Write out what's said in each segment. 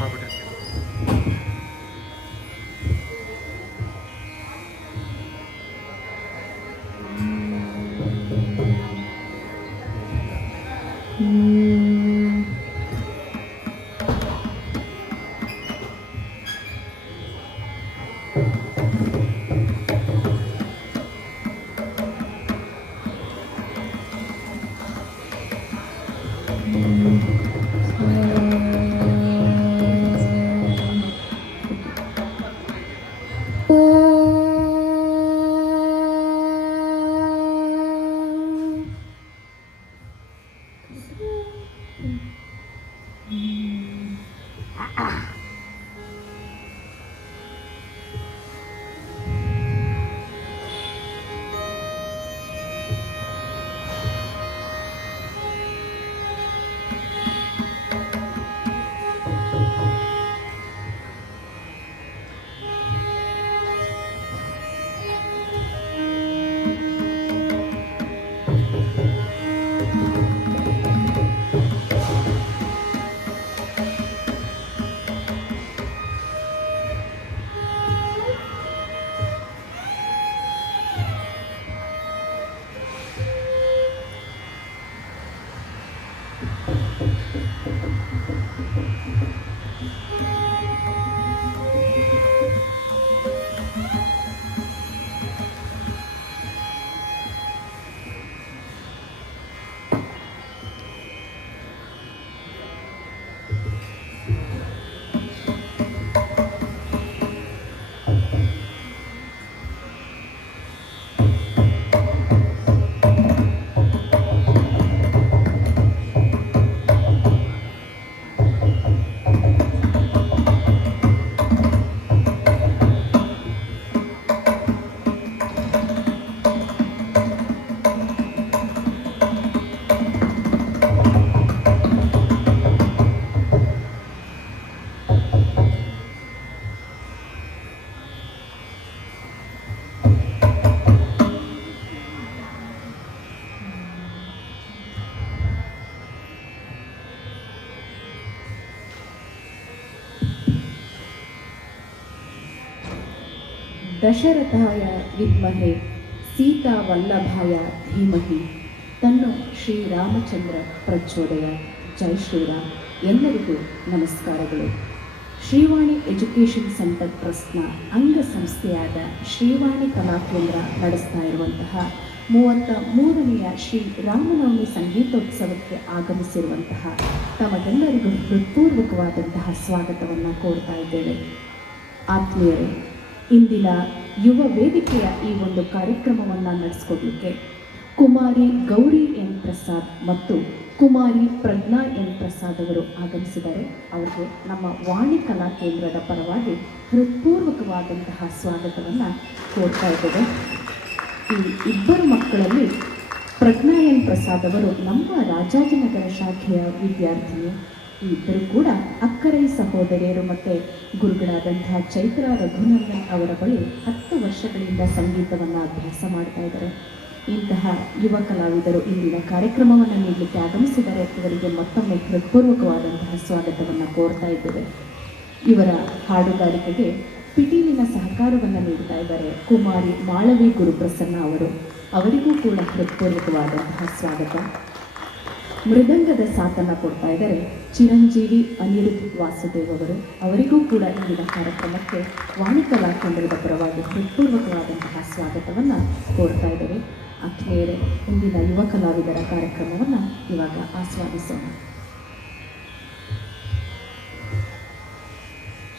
ಮಾಡ್ಬಿಟ್ಟಿರ್ತೀವಿ. ದಶರಥಾಯ ವಿದ್ಮಹೆ ಸೀತಾವಲ್ಲಭಾಯ ಧೀಮಹಿ ತನ್ನು ಶ್ರೀರಾಮಚಂದ್ರ ಪ್ರಚೋದಯ. ಜೈ ಶ್ರೀರಾಮ್. ಎಲ್ಲರಿಗೂ ನಮಸ್ಕಾರಗಳು. ಶ್ರೀವಾಣಿ ಎಜುಕೇಷನ್ ಸೆಂಟರ್ ಟ್ರಸ್ಟ್ನ ಅಂಗಸಂಸ್ಥೆಯಾದ ಶ್ರೀವಾಣಿ ಕಲಾಕೇಂದ್ರ ನಡೆಸ್ತಾ ಇರುವಂತಹ 33ನೆಯ ಶ್ರೀ ರಾಮನವಮಿ ಸಂಗೀತೋತ್ಸವಕ್ಕೆ ಆಗಮಿಸಿರುವಂತಹ ತಮಗೆಲ್ಲರಿಗೂ ಹೃತ್ಪೂರ್ವಕವಾದಂತಹ ಸ್ವಾಗತವನ್ನು ಕೋರ್ತಾ ಇದ್ದೇವೆ. ಆತ್ಮೀಯರೇ, ಇಂದಿನ ಯುವ ವೇದಿಕೆಯ ಈ ಒಂದು ಕಾರ್ಯಕ್ರಮವನ್ನು ನಡೆಸ್ಕೊಡ್ಲಿಕ್ಕೆ ಕುಮಾರಿ ಗೌರಿ ಎನ್ ಪ್ರಸಾದ್ ಮತ್ತು ಕುಮಾರಿ ಪ್ರಜ್ಞಾ ಎನ್ ಪ್ರಸಾದ್ ಅವರು ಆಗಮಿಸಿದ್ದಾರೆ. ಅವರಿಗೆ ನಮ್ಮ ವಾಣಿ ಕಲಾ ಕೇಂದ್ರದ ಪರವಾಗಿ ಹೃತ್ಪೂರ್ವಕವಾದಂತಹ ಸ್ವಾಗತವನ್ನು ಕೋರ್ತಾ ಇದ್ದೇವೆ. ಈ ಇಬ್ಬರು ಮಕ್ಕಳಲ್ಲಿ ಪ್ರಜ್ಞಾ ಎನ್ ಪ್ರಸಾದ್ ಅವರು ನಮ್ಮ ರಾಜಾಜಿನಗರ ಶಾಖೆಯ ವಿದ್ಯಾರ್ಥಿನಿ. ಈ ಇಬ್ಬರು ಕೂಡ ಅಕ್ಕರೈ ಸಹೋದರಿಯರು ಮತ್ತು ಗುರುಗಳಾದಂತಹ ಚೈತ್ರ ರಘುನಂದನ್ ಅವರ ಬಳಿ 10 ವರ್ಷಗಳಿಂದ ಸಂಗೀತವನ್ನು ಅಭ್ಯಾಸ ಮಾಡ್ತಾ ಇದ್ದಾರೆ. ಇಂತಹ ಯುವ ಕಲಾವಿದರು ಇಂದಿನ ಕಾರ್ಯಕ್ರಮವನ್ನು ನೀಡಲಿಕ್ಕೆ ಆಗಮಿಸಿದರೆ ಇವರಿಗೆ ಮತ್ತೊಮ್ಮೆ ಹೃತ್ಪೂರ್ವಕವಾದಂತಹ ಸ್ವಾಗತವನ್ನು ಕೋರ್ತಾ ಇದ್ದೇವೆ. ಇವರ ಹಾಡುಗಾರಿಕೆಗೆ ಪಿಟೀಲಿನ ಸಹಕಾರವನ್ನು ನೀಡ್ತಾ ಇದ್ದಾರೆ ಕುಮಾರಿ ಮಾಳವಿ ಗುರುಪ್ರಸನ್ನ ಅವರು. ಅವರಿಗೂ ಕೂಡ ಹೃತ್ಪೂರ್ವಕವಾದಂತಹ ಸ್ವಾಗತ. ಮೃದಂಗದ ಸಾಥನ್ನು ಕೊಡ್ತಾ ಇದ್ದಾರೆ ಚಿರಂಜೀವಿ ಅನಿರುದ್ಧ್ ವಾಸುದೇವ್ ಅವರು. ಅವರಿಗೂ ಕೂಡ ಇಂದಿನ ಕಾರ್ಯಕ್ರಮಕ್ಕೆ ವಾಣಿ ಕಲಾ ಕೇಂದ್ರದ ಪರವಾಗಿ ಹೃತ್ಪೂರ್ವಕವಾದಂತಹ ಸ್ವಾಗತವನ್ನು ಕೋರ್ತಾ ಇದ್ದೇವೆ. ಆತ್ಮೀಯರೇ, ಇಂದಿನ ಯುವ ಕಲಾವಿದರ ಕಾರ್ಯಕ್ರಮವನ್ನು ಇವಾಗ ಆಸ್ವಾದಿಸೋಣ.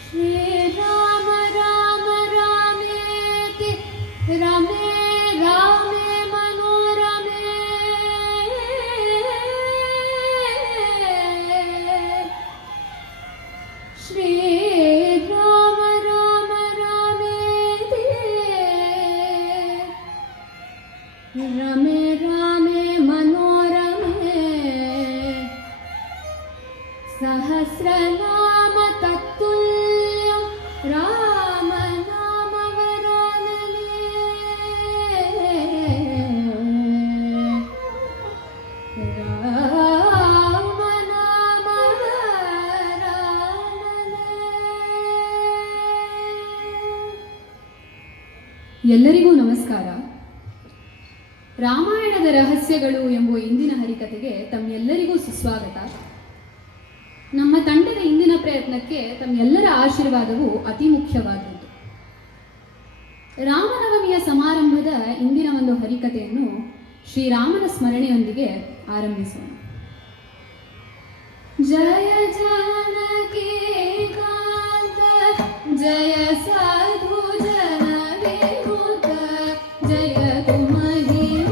ಶ್ರೀರಾಮ ರಾಮ ರಾಮೇತಿ ರಮೇ ರಾಮೇ ಮನೋರಮೇ ಶ್ರೀರಾಮ ರಾಮ ರಾಮೇತಿ ರಮೇ ರಾಮೇ ಮನೋರಮೇ ಸಹಸ್ರನಾಮ ತತ್ತುಲ್ಯಂ ರಾಮ ನಾಮ ವರಾನನೇ ರಾಮ ನಾಮ ವರಾನನೇ ಎಲ್ಲರಿಗೂ ನಮಸ್ಕಾರ. ರಾಮಾಯಣದ ರಹಸ್ಯಗಳು ಎಂಬ ಇಂದಿನ ಹರಿಕತೆಗೆ ತಮ್ಮೆಲ್ಲರಿಗೂ ಸುಸ್ವಾಗತ. ನಮ್ಮ ತಂಡದ ಇಂದಿನ ಪ್ರಯತ್ನಕ್ಕೆ ತಮ್ಮೆಲ್ಲರ ಆಶೀರ್ವಾದವು ಅತಿ ಮುಖ್ಯವಾದದ್ದು. ರಾಮನವಮಿಯ ಸಮಾರಂಭದ ಇಂದಿನ ಒಂದು ಹರಿಕತೆಯನ್ನು ಶ್ರೀರಾಮನ ಸ್ಮರಣೆಯೊಂದಿಗೆ ಆರಂಭಿಸೋಣ. ಜಯ ಜಾನಕಿ ಕಾಂತ ಜಯ ಸಾಧು ಜನ ವಿನುತ ಜಯ ಮಹಿಮಾನಂತ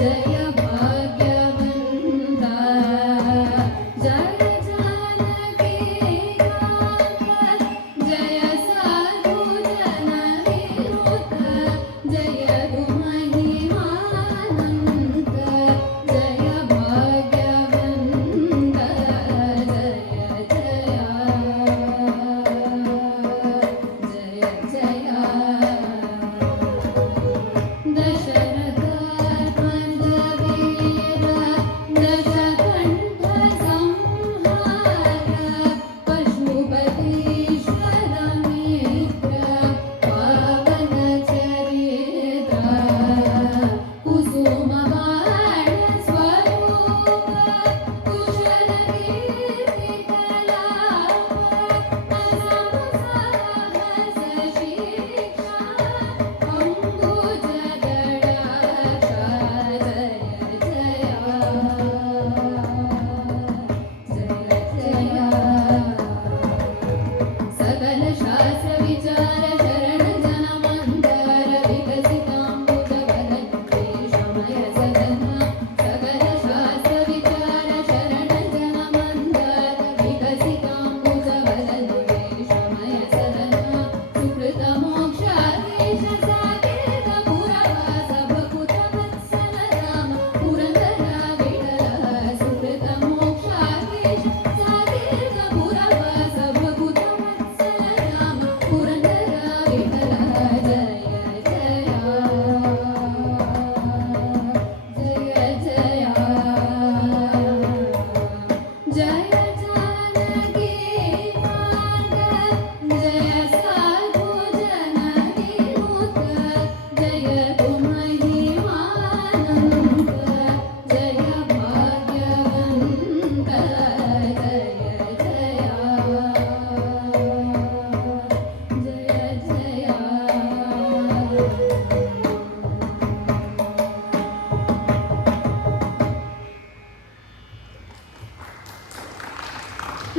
ಜಯ ಭಾಗ್ಯವಂತ ಜಯ ಜಾನಕಿ ಕಾಂತ ಜಯ ಸಾಧು ಜನ ವಿನುತ ಜಯ ಮಹಿಮಾನಂತ ಜಯ ಭಾಗ್ಯವಂತ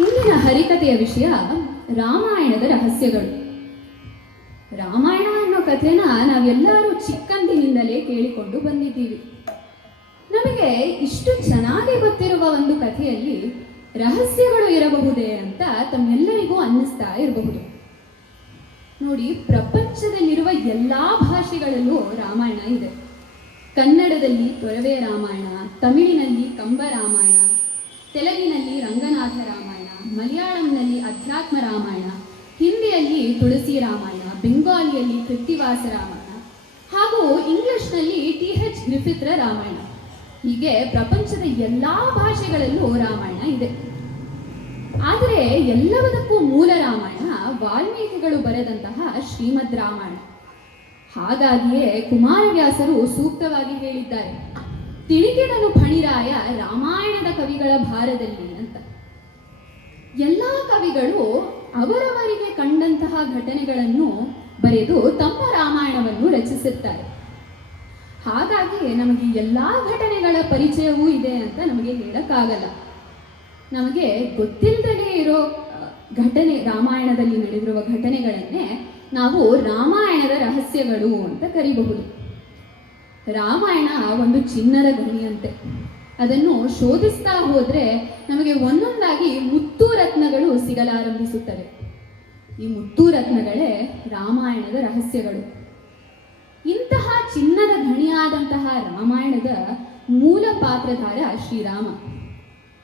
ಇಂದಿನ ಹರಿಕತೆಯ ವಿಷಯ ರಾಮಾಯಣದ ರಹಸ್ಯಗಳು. ರಾಮಾಯಣ ಅನ್ನೋ ಕಥೆನ ನಾವೆಲ್ಲರೂ ಚಿಕ್ಕಂದಿನಿಂದಲೇ ಕೇಳಿಕೊಂಡು ಬಂದಿದ್ದೀವಿ. ನಮಗೆ ಇಷ್ಟು ಚೆನ್ನಾಗಿ ಗೊತ್ತಿರುವ ಒಂದು ಕಥೆಯಲ್ಲಿ ರಹಸ್ಯಗಳು ಇರಬಹುದೇ ಅಂತ ತಮ್ಮೆಲ್ಲರಿಗೂ ಅನ್ನಿಸ್ತಾ ಇರಬಹುದು. ನೋಡಿ, ಪ್ರಪಂಚದಲ್ಲಿರುವ ಎಲ್ಲಾ ಭಾಷೆಗಳಲ್ಲೂ ರಾಮಾಯಣ ಇದೆ. ಕನ್ನಡದಲ್ಲಿ ತೊರವೆ ರಾಮಾಯಣ, ತಮಿಳಿನಲ್ಲಿ ಕಂಬ ರಾಮಾಯಣ, ತೆಲುಗಿನಲ್ಲಿ ರಂಗನಾಥ ರಾಮಾಯಣ, ಮಲಯಾಳಂನಲ್ಲಿ ಅಧ್ಯಾತ್ಮ ರಾಮಾಯಣ, ಹಿಂದಿಯಲ್ಲಿ ತುಳಸಿ ರಾಮಾಯಣ, ಬೆಂಗಾಲಿಯಲ್ಲಿ ಕೃತ್ತಿವಾಸ ರಾಮಾಯಣ ಹಾಗೂ ಇಂಗ್ಲಿಷ್ನಲ್ಲಿ ಟಿ.ಎಚ್. ಗ್ರಿಫಿತ್ರ ರಾಮಾಯಣ. ಹೀಗೆ ಪ್ರಪಂಚದ ಎಲ್ಲಾ ಭಾಷೆಗಳಲ್ಲೂ ರಾಮಾಯಣ ಇದೆ. ಆದರೆ ಎಲ್ಲವದಕ್ಕೂ ಮೂಲ ರಾಮಾಯಣ ವಾಲ್ಮೀಕಿಗಳು ಬರೆದಂತಹ ಶ್ರೀಮದ್ ರಾಮಾಯಣ. ಹಾಗಾಗಿಯೇ ಕುಮಾರವ್ಯಾಸರು ಸೂಕ್ತವಾಗಿ ಹೇಳಿದ್ದಾರೆ, ತಿಳಿಗೆದನು ಫಣಿರಾಯ ರಾಮಾಯಣದ ಕವಿಗಳ ಭಾರದಲ್ಲಿ ಅಂತ. ಎಲ್ಲ ಕವಿಗಳು ಅವರವರಿಗೆ ಕಂಡಂತಹ ಘಟನೆಗಳನ್ನು ಬರೆದು ತಮ್ಮ ರಾಮಾಯಣವನ್ನು ರಚಿಸುತ್ತಾರೆ. ಹಾಗಾಗಿ ನಮಗೆ ಎಲ್ಲ ಘಟನೆಗಳ ಪರಿಚಯವೂ ಇದೆ ಅಂತ ನಮಗೆ ಹೇಳಕ್ಕಾಗಲ್ಲ. ನಮಗೆ ಗೊತ್ತಿಲ್ಲದಲೇ ಇರೋ ಘಟನೆ, ರಾಮಾಯಣದಲ್ಲಿ ನಡೆದಿರುವ ಘಟನೆಗಳನ್ನೇ ನಾವು ರಾಮಾಯಣದ ರಹಸ್ಯಗಳು ಅಂತ ಕರಿಬಹುದು. ರಾಮಾಯಣ ಒಂದು ಚಿನ್ನದ ಗಣಿಯಂತೆ. ಅದನ್ನು ಶೋಧಿಸ್ತಾ ಹೋದ್ರೆ ನಮಗೆ ಒಂದೊಂದಾಗಿ ಮುತ್ತು ರತ್ನಗಳು ಸಿಗಲಾರಂಭಿಸುತ್ತವೆ. ಈ ಮುತ್ತು ರತ್ನಗಳೇ ರಾಮಾಯಣದ ರಹಸ್ಯಗಳು. ಇಂತಹ ಚಿನ್ನದ ಗಣಿಯಾದಂತಹ ರಾಮಾಯಣದ ಮೂಲ ಪಾತ್ರಧಾರ ಶ್ರೀರಾಮ.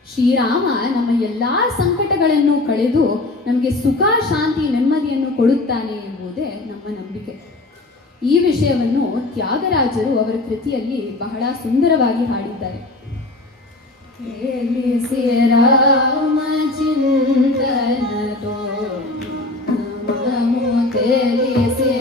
ಶ್ರೀರಾಮ ನಮ್ಮ ಎಲ್ಲಾ ಸಂಕಟಗಳನ್ನು ಕಳೆದು ನಮಗೆ ಸುಖ, ಶಾಂತಿ, ನೆಮ್ಮದಿಯನ್ನು ಕೊಡುತ್ತಾನೆ ಎಂಬುದೇ ನಮ್ಮ ನಂಬಿಕೆ. ಈ ವಿಷಯವನ್ನು ತ್ಯಾಗರಾಜರು ಅವರ ಕೃತಿಯಲ್ಲಿ ಬಹಳ ಸುಂದರವಾಗಿ ಹಾಡಿದ್ದಾರೆ. ರಾಮ ಚಿಂತನ ತೋ ತಿಳಿಸಿ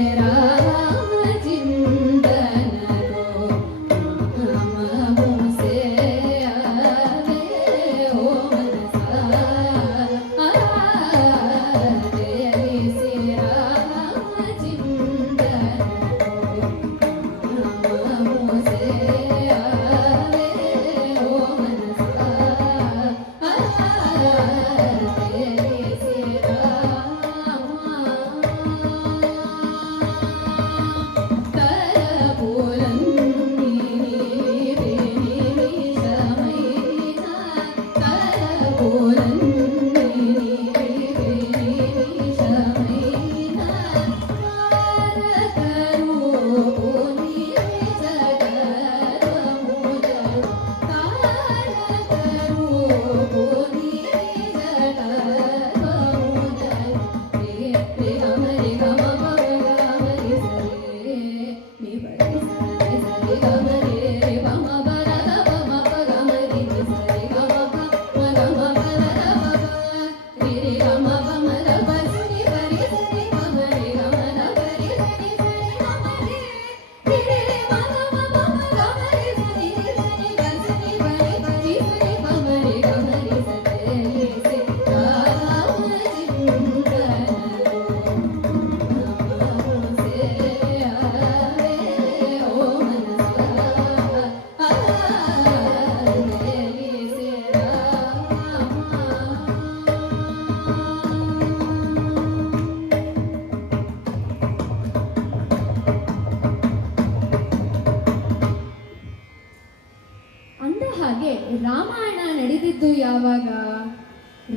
ಹಾಗೆ ರಾಮಾಯಣ ನಡೆದಿದ್ದು ಯಾವಾಗ?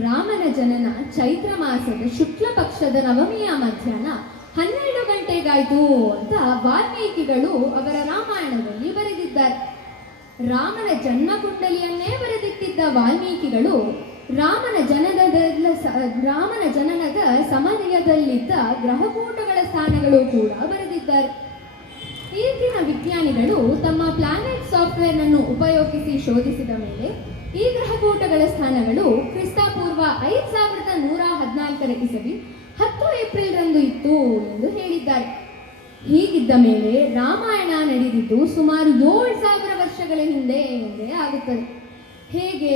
ರಾಮನ ಜನನ ಚೈತ್ರ ಮಾಸದ ಶುಕ್ಲ ಪಕ್ಷದ ನವಮಿಯ ಮಧ್ಯಾಹ್ನ 12 ಗಂಟೆಗಾಯ್ತು ಅಂತ ವಾಲ್ಮೀಕಿಗಳು ಅವರ ರಾಮಾಯಣದಲ್ಲಿ ಬರೆದಿದ್ದಾರೆ. ರಾಮನ ಜನ್ಮ ಕುಂಡಲಿಯನ್ನೇ ಬರೆದಿಟ್ಟಿದ್ದ ವಾಲ್ಮೀಕಿಗಳು ರಾಮನ ಜನನದ ಸಮಯದಲ್ಲಿದ್ದ ಗ್ರಹಕೂಟಗಳ ಸ್ಥಾನಗಳು ಕೂಡ ಬರೆದಿದ್ದಾರೆ. ಈಗಿನ ವಿಜ್ಞಾನಿಗಳು ತಮ್ಮ ಪ್ಲಾನೆಟ್ ಸಾಫ್ಟ್ವೇರ್ನನ್ನು ಉಪಯೋಗಿಸಿ ಶೋಧಿಸಿದ ಮೇಲೆ ಈ ಗ್ರಹಕೂಟಗಳ ಸ್ಥಾನಗಳು ಕ್ರಿಸ್ತಪೂರ್ವ 5114 ಇಸವಿ 10 ಏಪ್ರಿಲ್ರಂದು ಇತ್ತು ಎಂದು ಹೇಳಿದ್ದಾರೆ. ಹೀಗಿದ್ದ ಮೇಲೆ ರಾಮಾಯಣ ನಡೆದಿದ್ದು ಸುಮಾರು 7000 ವರ್ಷಗಳ ಹಿಂದೆ ಎಂದೇ ಆಗುತ್ತದೆ. ಹೇಗೆ?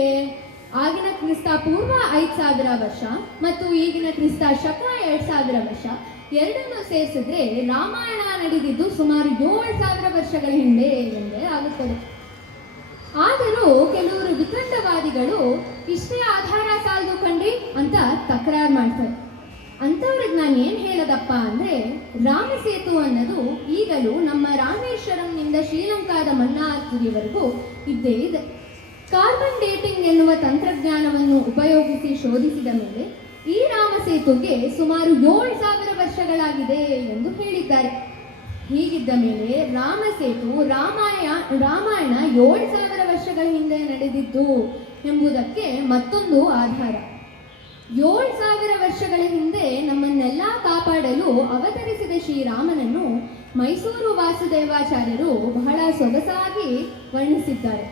ಆಗಿನ ಕ್ರಿಸ್ತಪೂರ್ವ 5000 ವರ್ಷ ಮತ್ತು ಈಗಿನ ಕ್ರಿಸ್ತ ಶಕ 2000 ವರ್ಷ ಎರಡನ್ನು ಸೇರಿಸಿದ್ರೆ ರಾಮಾಯಣ ನಡೆದಿದ್ದು ಸುಮಾರು 7000 ವರ್ಷಗಳ ಹಿಂದೆ ಎಂದೇ ಆಗುತ್ತದೆ. ಆದರೂ ಕೆಲವರು ವಿಖಂಡವಾದಿಗಳು ಇಷ್ಟೇ ಆಧಾರ ಸಾಲದು ಕಣ್ರಿ ಅಂತ ತಕರಾರು ಮಾಡ್ತಾರೆ. ಅಂಥವ್ರಿಗೆ ನಾನು ಏನು ಹೇಳೋದಪ್ಪ ಅಂದರೆ, ರಾಮ ಸೇತು ಅನ್ನೋದು ಈಗಲೂ ನಮ್ಮ ರಾಮೇಶ್ವರಂನಿಂದ ಶ್ರೀಲಂಕಾದ ಮನ್ನಾರ್ಗಿರಿವರೆಗೂ ಇದ್ದೇ ಇದೆ. ಕಾರ್ಬನ್ ಡೇಟಿಂಗ್ ಎನ್ನುವ ತಂತ್ರಜ್ಞಾನವನ್ನು ಉಪಯೋಗಿಸಿ ಶೋಧಿಸಿದ ಮೇಲೆ ಈ ರಾಮ ಸೇತುಗೆ ಸುಮಾರು 7000 ವರ್ಷಗಳಾಗಿದೆ ಎಂದು ಹೇಳಿದ್ದಾರೆ. ಹೀಗಿದ್ದ ಮೇಲೆ ರಾಮ ಸೇತು ರಾಮಾಯಣ 7000 ವರ್ಷಗಳ ಹಿಂದೆ ನಡೆದಿದ್ದು ಎಂಬುದಕ್ಕೆ ಮತ್ತೊಂದು ಆಧಾರ. 7000 ವರ್ಷಗಳ ಹಿಂದೆ ನಮ್ಮನ್ನೆಲ್ಲ ಕಾಪಾಡಲು ಅವತರಿಸಿದ ಶ್ರೀರಾಮನನ್ನು ಮೈಸೂರು ವಾಸುದೇವಾಚಾರ್ಯರು ಬಹಳ ಸೊಗಸಾಗಿ ವರ್ಣಿಸಿದ್ದಾರೆ.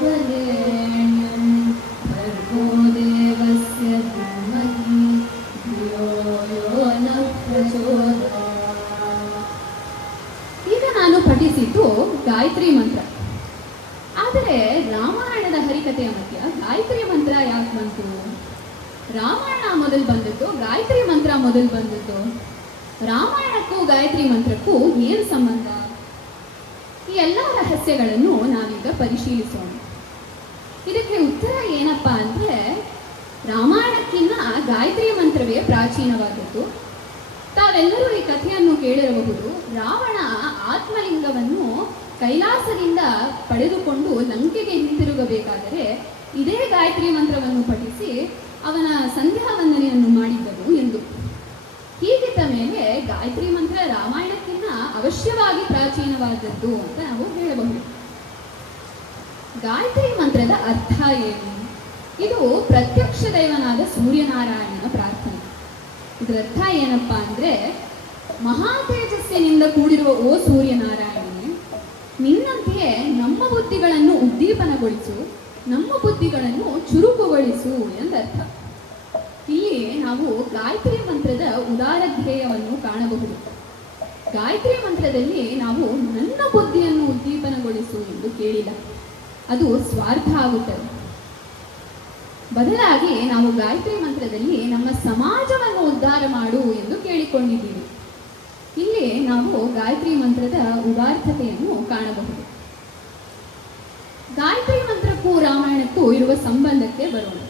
पितुर्वरेण्यं भर्गो देवस्य धीमहि धियो यो नः प्रचोदयात्. ಈಗ ನಾನು ಪಠಿಸಿದ್ದು ಗಾಯತ್ರಿ ಮಂತ್ರ. ಆದರೆ ರಾಮಾಯಣದ ಹರಿಕಥೆಯ ಮಧ್ಯ ಗಾಯತ್ರಿ ಮಂತ್ರ ಯಾಕೆ ಬಂತು? ರಾಮಾಯಣ ಮೊದಲು ಬಂದದ್ದು, ಗಾಯತ್ರಿ ಮಂತ್ರ ಮೊದಲು ಬಂದದ್ದು. ರಾಮಾಯಣಕ್ಕೂ ಗಾಯತ್ರಿ ಮಂತ್ರಕ್ಕೂ ಏನು ಸಂಬಂಧ? ಈ ಎಲ್ಲ ರಹಸ್ಯಗಳನ್ನು ನಾವೀಗ ಪರಿಶೀಲಿಸೋಣ. ಇದಕ್ಕೆ ಉತ್ತರ ಏನಪ್ಪಾ ಅಂದರೆ, ರಾಮಾಯಣಕ್ಕಿಂತ ಗಾಯತ್ರಿ ಮಂತ್ರವೇ ಪ್ರಾಚೀನವಾದದ್ದು. ತಾವೆಲ್ಲರೂ ಈ ಕಥೆಯನ್ನು ಕೇಳಿರಬಹುದು. ರಾವಣ ಆತ್ಮಲಿಂಗವನ್ನು ಕೈಲಾಸದಿಂದ ಪಡೆದುಕೊಂಡು ಲಂಕೆಗೆ ಹಿಂತಿರುಗಬೇಕಾದರೆ ಇದೇ ಗಾಯತ್ರಿ ಮಂತ್ರವನ್ನು ಪಠಿಸಿ ಅವನ ಸಂಧ್ಯಾ ವಂದನೆಯನ್ನು ಮಾಡಿದ್ದನು ಎಂದು. ಹೀಗಿದ್ದ ಮೇಲೆ ಗಾಯತ್ರಿ ಮಂತ್ರ ರಾಮಾಯಣಕ್ಕಿಂತ ಅವಶ್ಯವಾಗಿ ಪ್ರಾಚೀನವಾದದ್ದು ಅಂತ ನಾವು ಹೇಳಬಹುದು. ಗಾಯತ್ರಿ ಮಂತ್ರದ ಅರ್ಥ ಏನು? ಇದು ಪ್ರತ್ಯಕ್ಷ ದೈವನಾದ ಸೂರ್ಯನಾರಾಯಣನ ಪ್ರಾರ್ಥನೆ. ಇದರ ಅರ್ಥ ಏನಪ್ಪಾ ಅಂದ್ರೆ, ಮಹಾ ತೇಜಸ್ಸಿನಿಂದ ಕೂಡಿರುವ ಓ ಸೂರ್ಯನಾರಾಯಣನೇ, ನಿನ್ನಂತೆಯೇ ನಮ್ಮ ಬುದ್ಧಿಗಳನ್ನು ಉದ್ದೀಪನಗೊಳಿಸು, ನಮ್ಮ ಬುದ್ಧಿಗಳನ್ನು ಚುರುಕುಗೊಳಿಸು ಎಂದರ್ಥ. ಇಲ್ಲಿ ನಾವು ಗಾಯತ್ರಿ ಮಂತ್ರದ ಉದಾರ ಧ್ಯೇಯವನ್ನು ಕಾಣಬಹುದು. ಗಾಯತ್ರಿ ಮಂತ್ರದಲ್ಲಿ ನಾವು ನನ್ನ ಬುದ್ಧಿಯನ್ನು ಉದ್ದೀಪನಗೊಳಿಸು ಎಂದು ಕೇಳಿಲ್ಲ, ಅದು ಸ್ವಾರ್ಥ ಆಗುತ್ತದೆ. ಬದಲಾಗಿ ನಾವು ಗಾಯತ್ರಿ ಮಂತ್ರದಲ್ಲಿ ನಮ್ಮ ಸಮಾಜವನ್ನು ಉದ್ಧಾರ ಮಾಡು ಎಂದು ಕೇಳಿಕೊಂಡಿದ್ದೀವಿ. ಇಲ್ಲಿ ನಾವು ಗಾಯತ್ರಿ ಮಂತ್ರದ ಉದಾರ್ಥತೆಯನ್ನು ಕಾಣಬಹುದು. ಗಾಯತ್ರಿ ಮಂತ್ರಕ್ಕೂ ರಾಮಾಯಣಕ್ಕೂ ಇರುವ ಸಂಬಂಧಕ್ಕೆ ಬರೋಣ.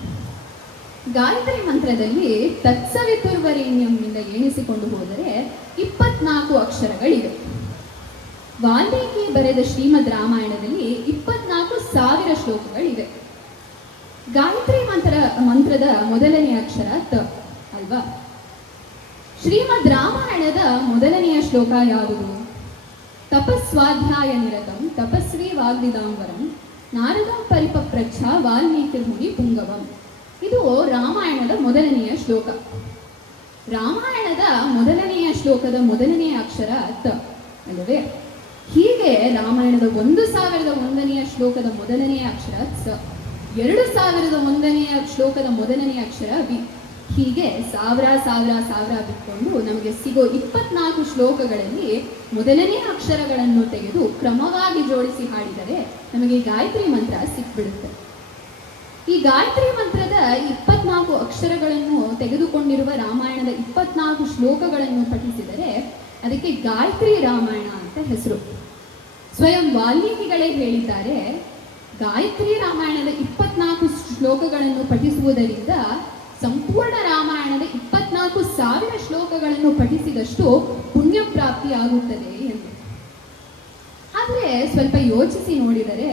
ಗಾಯತ್ರಿ ಮಂತ್ರದಲ್ಲಿ ತತ್ಸವಿತುರ್ವರೇಣ್ಯಂನಿಂದ ಎಣಿಸಿಕೊಂಡು ಹೋದರೆ 24 ಅಕ್ಷರಗಳಿವೆ. ವಾಲ್ಮೀಕಿ ಬರೆದ ಶ್ರೀಮದ್ ರಾಮಾಯಣದಲ್ಲಿ 24,000 ಶ್ಲೋಕಗಳಿವೆ. ಗಾಯತ್ರಿ ಮಂತ್ರದ ಮೊದಲನೆಯ ಅಕ್ಷರ ತ ಅಲ್ವಾ? ಶ್ರೀಮದ್ ರಾಮಾಯಣದ ಮೊದಲನೆಯ ಶ್ಲೋಕ ಯಾವುದು? ತಪಸ್ವಾಧ್ಯಾಯ ನಿರತಂ ತಪಸ್ವಿ ವಾಗ್ವಿದಾಂಬರಂ ನಾರದಂ ಪರಿಪಪ್ರಚ್ಛ ವಾಲ್ಮೀಕಿ ಮುನಿ ಪುಂಗವಂ. ಇದು ರಾಮಾಯಣದ ಮೊದಲನೆಯ ಶ್ಲೋಕ. ರಾಮಾಯಣದ ಮೊದಲನೆಯ ಶ್ಲೋಕದ ಮೊದಲನೆಯ ಅಕ್ಷರ ತ ಅಲ್ಲವೇ? ಹೀಗೆ ರಾಮಾಯಣದ 1001ನೆಯ ಶ್ಲೋಕದ ಮೊದಲನೆಯ ಅಕ್ಷರ ಸ, 2001ನೆಯ ಶ್ಲೋಕದ ಮೊದಲನೆಯ ಅಕ್ಷರ ವಿ. ಹೀಗೆ ಸಾವಿರ ಬಿಟ್ಕೊಂಡು ನಮಗೆ ಸಿಗೋ 24 ಶ್ಲೋಕಗಳಲ್ಲಿ ಮೊದಲನೇ ಅಕ್ಷರಗಳನ್ನು ತೆಗೆದು ಕ್ರಮವಾಗಿ ಜೋಡಿಸಿ ಹಾಡಿದರೆ ನಮಗೆ ಗಾಯತ್ರಿ ಮಂತ್ರ ಸಿಕ್ಬಿಡುತ್ತೆ. ಈ ಗಾಯತ್ರಿ ಮಂತ್ರದ 24 ಅಕ್ಷರಗಳನ್ನು ತೆಗೆದುಕೊಂಡಿರುವ ರಾಮಾಯಣದ 24 ಶ್ಲೋಕಗಳನ್ನು ಪಠಿಸಿದರೆ ಅದಕ್ಕೆ ಗಾಯತ್ರಿ ರಾಮಾಯಣ ಅಂತ ಹೆಸರು. ಸ್ವಯಂ ವಾಲ್ಮೀಕಿಗಳೇ ಹೇಳಿದ್ದಾರೆ, ಗಾಯತ್ರಿ ರಾಮಾಯಣದ 24 ಶ್ಲೋಕಗಳನ್ನು ಪಠಿಸುವುದರಿಂದ ಸಂಪೂರ್ಣ ರಾಮಾಯಣದ 24,000 ಶ್ಲೋಕಗಳನ್ನು ಪಠಿಸಿದಷ್ಟು ಪುಣ್ಯ ಪ್ರಾಪ್ತಿಯಾಗುತ್ತದೆ ಎಂದು. ಆದರೆ ಸ್ವಲ್ಪ ಯೋಚಿಸಿ ನೋಡಿದರೆ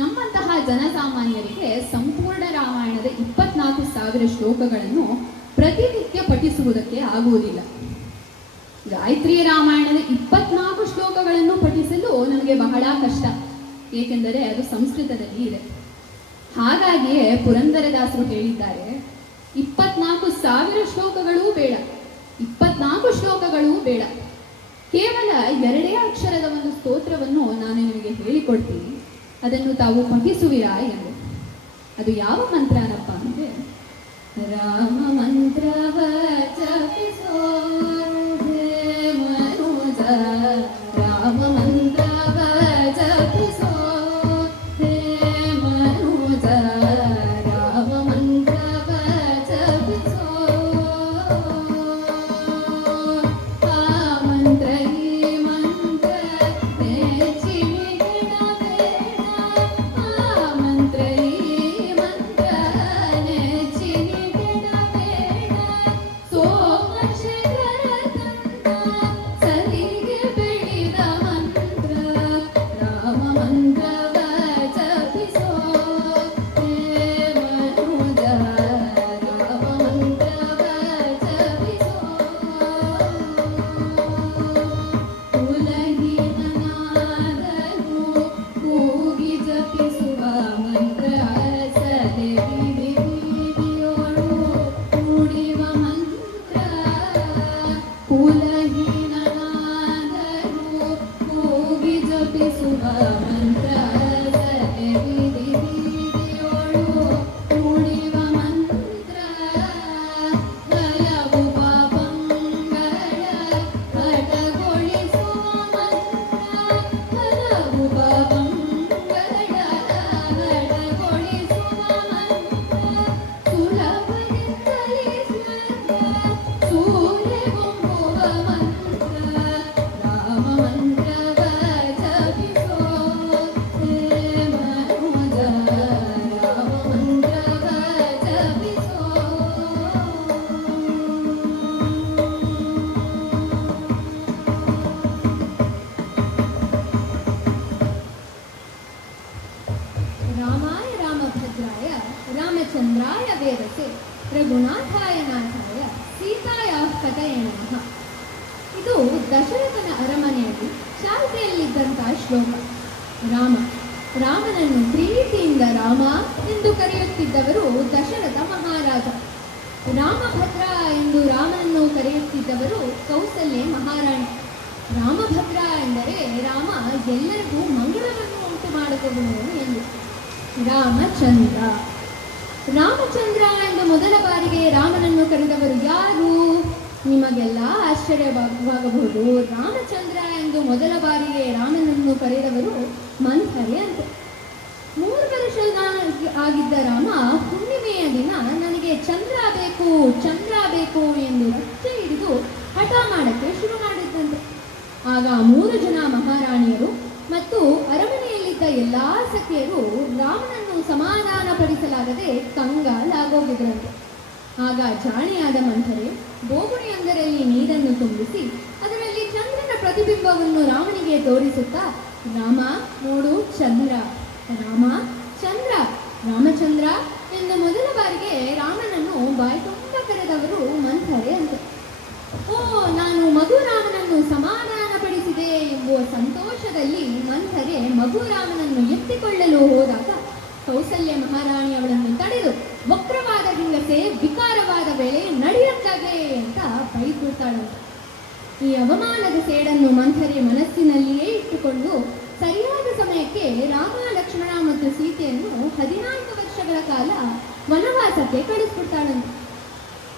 ನಮ್ಮಂತಹ ಜನಸಾಮಾನ್ಯರಿಗೆ ಸಂಪೂರ್ಣ ರಾಮಾಯಣದ 24,000 ಶ್ಲೋಕಗಳನ್ನು ಪ್ರತಿನಿತ್ಯ ಪಠಿಸುವುದಕ್ಕೆ ಆಗುವುದಿಲ್ಲ. ಗಾಯತ್ರಿ ರಾಮಾಯಣದ 24 ಶ್ಲೋಕಗಳನ್ನು ಪಠಿಸಲು ನಮಗೆ ಬಹಳ ಕಷ್ಟ, ಏಕೆಂದರೆ ಅದು ಸಂಸ್ಕೃತದಲ್ಲಿ ಇದೆ. ಹಾಗಾಗಿಯೇ ಪುರಂದರದಾಸರು ಹೇಳಿದ್ದಾರೆ, 24,000 ಶ್ಲೋಕಗಳೂ ಬೇಡ, 24 ಶ್ಲೋಕಗಳೂ ಬೇಡ, ಕೇವಲ 2 ಅಕ್ಷರದ ಒಂದು ಸ್ತೋತ್ರವನ್ನು ನಾನು ನಿಮಗೆ ಹೇಳಿಕೊಡ್ತೀನಿ, ಅದನ್ನು ತಾವು ಪಠಿಸುವಿರಾ ಎಂದು. ಅದು ಯಾವ ಮಂತ್ರನಪ್ಪ ಅಂದರೆ, ರಾಮ ಮಂತ್ರವ ಜಪಿಸೋ ಹೇ ಮನುಜ, ರಾಮ ಮಂತ್ರವ ಜಪಿಸೋ ಹೇ ಮನುಜ, ರಾಮ ಮಂತ್ರವ ಜಪಿಸೋ. ಆ ಮಂತ್ರ ಈ ಮಂತ್ರ ನೆಚ್ಚಿನಿಗಿಡಬೇಡ, ಆ ಮಂತ್ರ ಈ ಮಂತ್ರ ನೆಚ್ಚಿನಿಗಿಡಬೇಡ. ಸೋಮಶೇಖರ ತಂದ ಸರಿಗೆ ಬೆಳೆದ ಮಂತ್ರ, ರಾಮಾಯ ರಾಮಭದ್ರಾಯ ರಾಮಚಂದ್ರಾಯ ವೇದಸೆ ರಘುನಾಥಾಯ ನಾಥಾಯ ಸೀತಾಯ ಕಥೆಯ ನಮಃ. ಇದು ದಶರಥನ ಅರಮನೆಯಲ್ಲಿ ಚಾಲ್ತಿಯಲ್ಲಿದ್ದಂತಹ ಶ್ಲೋಕ. ರಾಮನನ್ನು ಪ್ರೀತಿಯಿಂದ ರಾಮ ಎಂದು ಕರೆಯುತ್ತಿದ್ದವರು ದಶರಥ ಮಹಾರಾಜ. ರಾಮಭದ್ರ ಎಂದು ರಾಮನನ್ನು ಕರೆಯುತ್ತಿದ್ದವರು ಕೌಸಲ್ಯ ಮಹಾರಾಣಿ. ರಾಮಭದ್ರ ಎಂದರೆ ರಾಮ ಎಲ್ಲರಿಗೂ ಮಂಗಳವನ್ನು ಉಂಟು ಮಾಡುವವನು ಎಂದು. ರಾಮಚಂದ್ರ ಎಂದು ಮೊದಲ ಬಾರಿಗೆ ರಾಮನನ್ನು ಕರೆದವರು ಯಾರು? ನಿಮಗೆಲ್ಲ ಆಶ್ಚರ್ಯವಾಗಬಹುದು. ರಾಮಚಂದ್ರ ಎಂದು ಮೊದಲ ಬಾರಿಗೆ ರಾಮನನ್ನು ಕರೆದವರು ಮಂಥರೆ ಅಂತೆ. 3 ವರ್ಷದ ಆಗಿದ್ದ ರಾಮ ಹುಣ್ಣಿಮೆಯ ದಿನ ನನಗೆ ಚಂದ್ರ ಬೇಕು ಎಂದು ರಚ್ಚೆ ಹಿಡಿದು ಹಠ ಮಾಡಕ್ಕೆ ಶುರು ಮಾಡಿದ್ದಂತೆ. ಆಗ 3 ಜನ ಮಹಾರಾಣಿಯರು ಮತ್ತು ಅರಮನೆಯಲ್ಲಿದ್ದ ಎಲ್ಲಾ ಸಖಿಯರು ರಾಮನನ್ನು ಸಮಾಧಾನಪಡಿಸಲಾಗದೆ ಕಂಗಾಲಾಗೋಗಿದ್ರಂತೆ. ಆಗ ಜಾಣಿಯಾದ ಮಂಥರೆ ಬೋಗುಣಿಯೊಂದರಲ್ಲಿ ನೀರನ್ನು ತುಂಬಿಸಿ ಅದರಲ್ಲಿ ಚಂದ್ರನ ಪ್ರತಿಬಿಂಬವನ್ನು ರಾಮನಿಗೆ ತೋರಿಸುತ್ತಾ, ರಾಮ ನೋಡು ಚಂದ್ರ, ರಾಮಚಂದ್ರ ಎಂದು ಮೊದಲ ಬಾರಿಗೆ ರಾಮನನ್ನು ಬಾಯಿ ತುಂಬ ಕರೆದವರು ಮಂಥರೆ ಅಂತೆ. ಓ, ನಾನು ಮಗು ರಾಮನನ್ನು ಸಮಾಧಾನಪಡಿಸಿದೆ ಎಂಬುವ ಸಂತೋಷದಲ್ಲಿ ಮಂಥರೆ ಮಗು ರಾಮನನ್ನು ಎತ್ತಿಕೊಳ್ಳಲು ಹೋದಾಗ ಕೌಸಲ್ಯ ಮಹಾರಾಣಿ ಅವಳನ್ನು ತಡೆದು, ವಕ್ರವಾದ ಹೆಂಗಸೆ, ವಿಕಾರವಾದ ವೇಳೆ ನಡೆಯುತ್ತದೆ ಅಂತ ಬೈದುಬಿಡ್ತಾಳಂತೆ. ಈ ಅವಮಾನದ ಸೇಡನ್ನು ಮಂಥರೆ ಮನಸ್ಸಿನಲ್ಲಿಯೇ ಇಟ್ಟುಕೊಂಡು ಸರಿಯಾದ ಸಮಯಕ್ಕೆ ರಾಮ, ಲಕ್ಷ್ಮಣ ಮತ್ತು ಸೀತೆಯನ್ನು 14 ವರ್ಷಗಳ ಕಾಲ ವನವಾಸಕ್ಕೆ ಕಳಿಸ್ಬಿಡ್ತಾಳಂತೆ.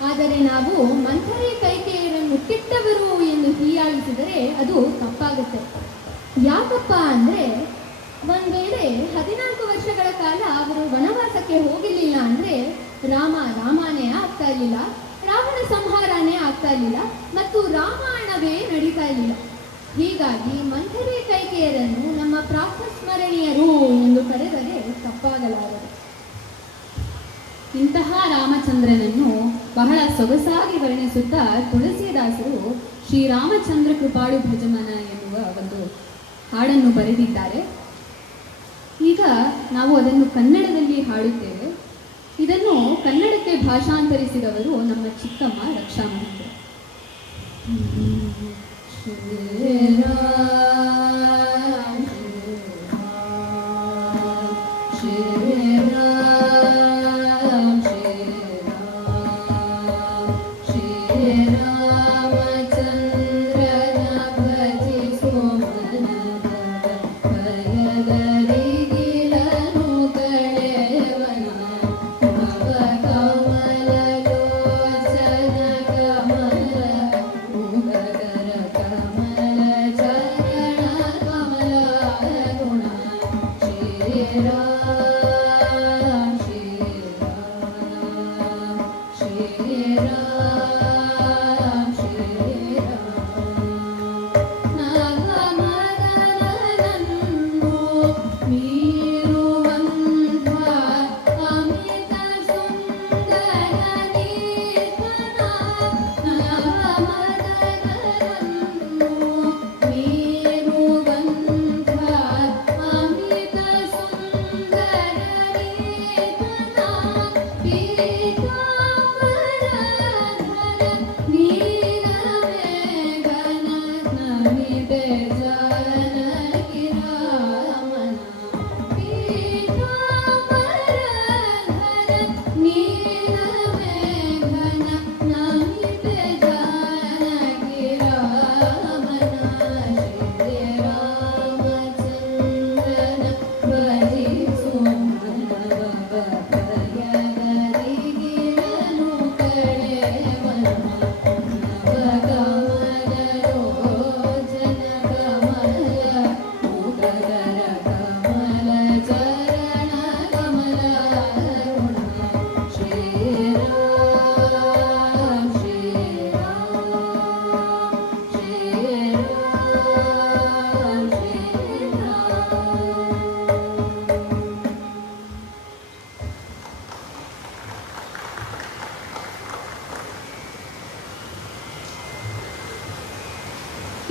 ಆದರೆ ನಾವು ಮಂಥರೆ ಕೈಕೇಯರನ್ನು ಕೆಟ್ಟವರು ಎಂದು ಹೀಯಾಳಿಸಿದರೆ ಅದು ತಪ್ಪಾಗುತ್ತೆ. ಯಾಕಪ್ಪ ಅಂದರೆ, ಒಂದು ವೇಳೆ 14 ವರ್ಷಗಳ ಕಾಲ ಅವರು ವನವಾಸಕ್ಕೆ ಹೋಗಿರಲಿಲ್ಲ ಅಂದರೆ ರಾಮನೇ ಆಗ್ತಾ ಇರಲಿಲ್ಲ, ರಾವಣ ಸಂಹಾರನೇ ಆಗ್ತಾ ಇರಲಿಲ್ಲ ಮತ್ತು ರಾಮಾಯಣವೇ ನಡೀತಾ ಇರಲಿಲ್ಲ. ಹೀಗಾಗಿ ಮಂಥರೆ ಕೈಕೇಯರನ್ನು ನಮ್ಮ ಪ್ರಾತಸ್ಮರಣೀಯರು ಎಂದು ಕರೆದರೆ ತಪ್ಪಾಗಲಾರದು. ಇಂತಹ ರಾಮಚಂದ್ರನನ್ನು ಬಹಳ ಸೊಗಸಾಗಿ ವರ್ಣಿಸುತ್ತಾ ತುಳಸಿದಾಸರು ಶ್ರೀರಾಮಚಂದ್ರ ಕೃಪಾಳು ಭಜಮನ ಎನ್ನುವ ಒಂದು ಹಾಡನ್ನು ಬರೆದಿದ್ದಾರೆ. ಈಗ ನಾವು ಅದನ್ನು ಕನ್ನಡದಲ್ಲಿ ಹಾಡುತ್ತೇವೆ. ಇದನ್ನು ಕನ್ನಡಕ್ಕೆ ಭಾಷಾಂತರಿಸಿದವರು ನಮ್ಮ ಚಿಕ್ಕಮ್ಮ ರಕ್ಷಾ ಮಹೇಂದ್ರ.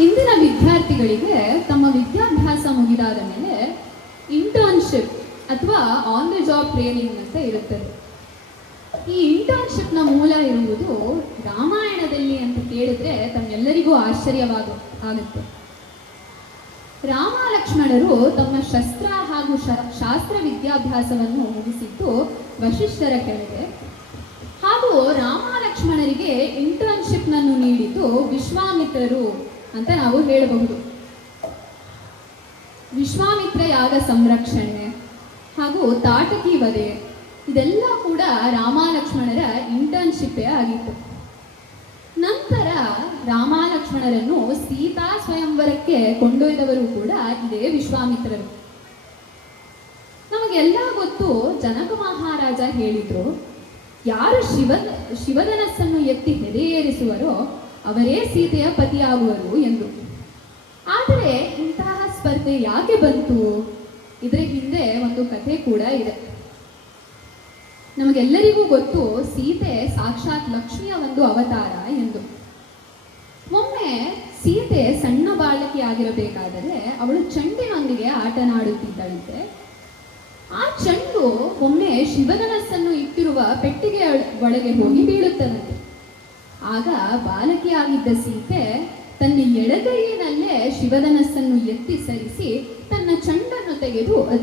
ಇಂದಿನ ವಿದ್ಯಾರ್ಥಿಗಳಿಗೆ ತಮ್ಮ ವಿದ್ಯಾಭ್ಯಾಸ ಮುಗಿದಾದ ಮೇಲೆ ಇಂಟರ್ನ್ಶಿಪ್ ಅಥವಾ ಅಥವಾ ಆನ್ ದ ಜಾಬ್ ಟ್ರೈನಿಂಗ್ ಅಂತ ಇರುತ್ತದೆ. ಈ ಇಂಟರ್ನ್ಶಿಪ್ನ ಮೂಲ ಇರುವುದು ರಾಮಾಯಣದಲ್ಲಿ ಅಂತ ಕೇಳಿದ್ರೆ ತಮ್ಮೆಲ್ಲರಿಗೂ ಆಗುತ್ತೆ. ರಾಮ ಲಕ್ಷ್ಮಣರು ತಮ್ಮ ಶಸ್ತ್ರ ಹಾಗೂ ಶಾಸ್ತ್ರ ವಿದ್ಯಾಭ್ಯಾಸವನ್ನು ಮುಗಿಸಿದ್ದು ವಶಿಷ್ಠರ ಕೆಳಗೆ, ಹಾಗೂ ರಾಮ ಲಕ್ಷ್ಮಣರಿಗೆ ಇಂಟರ್ನ್ಶಿಪ್ನನ್ನು ನೀಡಿದ್ದು ವಿಶ್ವಾಮಿತ್ರರು ಅಂತ ನಾವು ಹೇಳಬಹುದು. ವಿಶ್ವಾಮಿತ್ರ ಯಾಗ ಸಂರಕ್ಷಣೆ ಹಾಗೂ ತಾಟಕಿ ವಧೆ ಇದೆಲ್ಲ ಕೂಡ ರಾಮ ಲಕ್ಷ್ಮಣರ ಇಂಟರ್ನ್ಶಿಪ್ಪೇ ಆಗಿತ್ತು. ನಂತರ ರಾಮ ಲಕ್ಷ್ಮಣರನ್ನು ಸೀತಾ ಸ್ವಯಂವರಕ್ಕೆ ಕೊಂಡೊಯ್ದವರು ಕೂಡ ಇದೇ ವಿಶ್ವಾಮಿತ್ರರು. ನಮಗೆಲ್ಲ ಗೊತ್ತು, ಜನಕ ಮಹಾರಾಜ ಹೇಳಿದ್ರು, ಯಾರು ಶಿವಧನಸ್ಸನ್ನು ಎತ್ತಿ ಹೆದೆಯೇರಿಸುವರೋ ಅವರೇ ಸೀತೆಯ ಪತಿಯಾಗುವರು ಎಂದು. ಆದರೆ ಇಂತಹ ಸ್ಪರ್ಧೆ ಯಾಕೆ ಬಂತು? ಇದರ ಹಿಂದೆ ಒಂದು ಕಥೆ ಕೂಡ ಇದೆ. ನಮಗೆಲ್ಲರಿಗೂ ಗೊತ್ತು, ಸೀತೆ ಸಾಕ್ಷಾತ್ ಲಕ್ಷ್ಮಿಯ ಒಂದು ಅವತಾರ ಎಂದು. ಒಮ್ಮೆ ಸೀತೆ ಸಣ್ಣ ಬಾಲಕಿಯಾಗಿರಬೇಕಾದರೆ ಅವಳು ಚೆಂಡಿನೊಂದಿಗೆ ಆಟನಾಡುತ್ತಿದ್ದಳಂತೆ. ಆ ಚೆಂಡು ಒಮ್ಮೆ ಶಿವಧನಸ್ಸನ್ನು ಇಟ್ಟಿರುವ ಪೆಟ್ಟಿಗೆ ಒಳಗೆ ಹೋಗಿ ಬೀಳುತ್ತದಂತೆ. ಆಗ ಬಾಲಕಿಯಾಗಿದ್ದ ಸೀತೆ ತನ್ನ ಎಡಗೈಯಿನಲ್ಲೇ ಶಿವಧನಸ್ಸನ್ನು ಎತ್ತಿ ಸರಿಸಿ ತನ್ನ ಚೆಂಡನ್ನು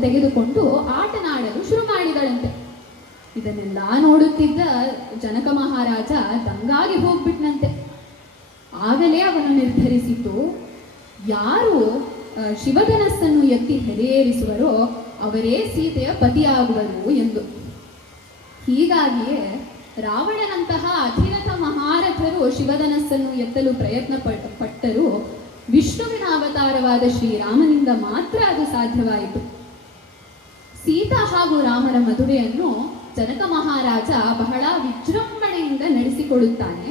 ತೆಗೆದುಕೊಂಡು ಆಟನಾಡಲು ಶುರು ಮಾಡಿದಳಂತೆ. ಇದನ್ನೆಲ್ಲ ನೋಡುತ್ತಿದ್ದ ಜನಕ ಮಹಾರಾಜ ದಂಗಾಗಿ ಹೋಗ್ಬಿಟ್ನಂತೆ. ಆಗಲೇ ಅವನು ನಿರ್ಧರಿಸಿತು, ಯಾರು ಶಿವಧನಸ್ಸನ್ನು ಎತ್ತಿ ಹೆದೆಯೇರಿಸುವರೋ ಅವರೇ ಸೀತೆಯ ಪತಿಯಾಗುವರು ಎಂದು. ಹೀಗಾಗಿಯೇ ರಾವಣನಂತಹ ಅಧಿರಥ ಮಹಾರಥರು ಶಿವಧನಸ್ಸನ್ನು ಎತ್ತಲು ಪ್ರಯತ್ನ ಪಟ್ಟರು. ವಿಷ್ಣುವಿನ ಅವತಾರವಾದ ಶ್ರೀರಾಮನಿಂದ ಮಾತ್ರ ಅದು ಸಾಧ್ಯವಾಯಿತು. ಸೀತಾ ಹಾಗೂ ರಾಮರ ಮದುವೆಯನ್ನು ಜನಕ ಮಹಾರಾಜ ಬಹಳ ವಿಜೃಂಭಣೆಯಿಂದ ನಡೆಸಿಕೊಡುತ್ತಾನೆ.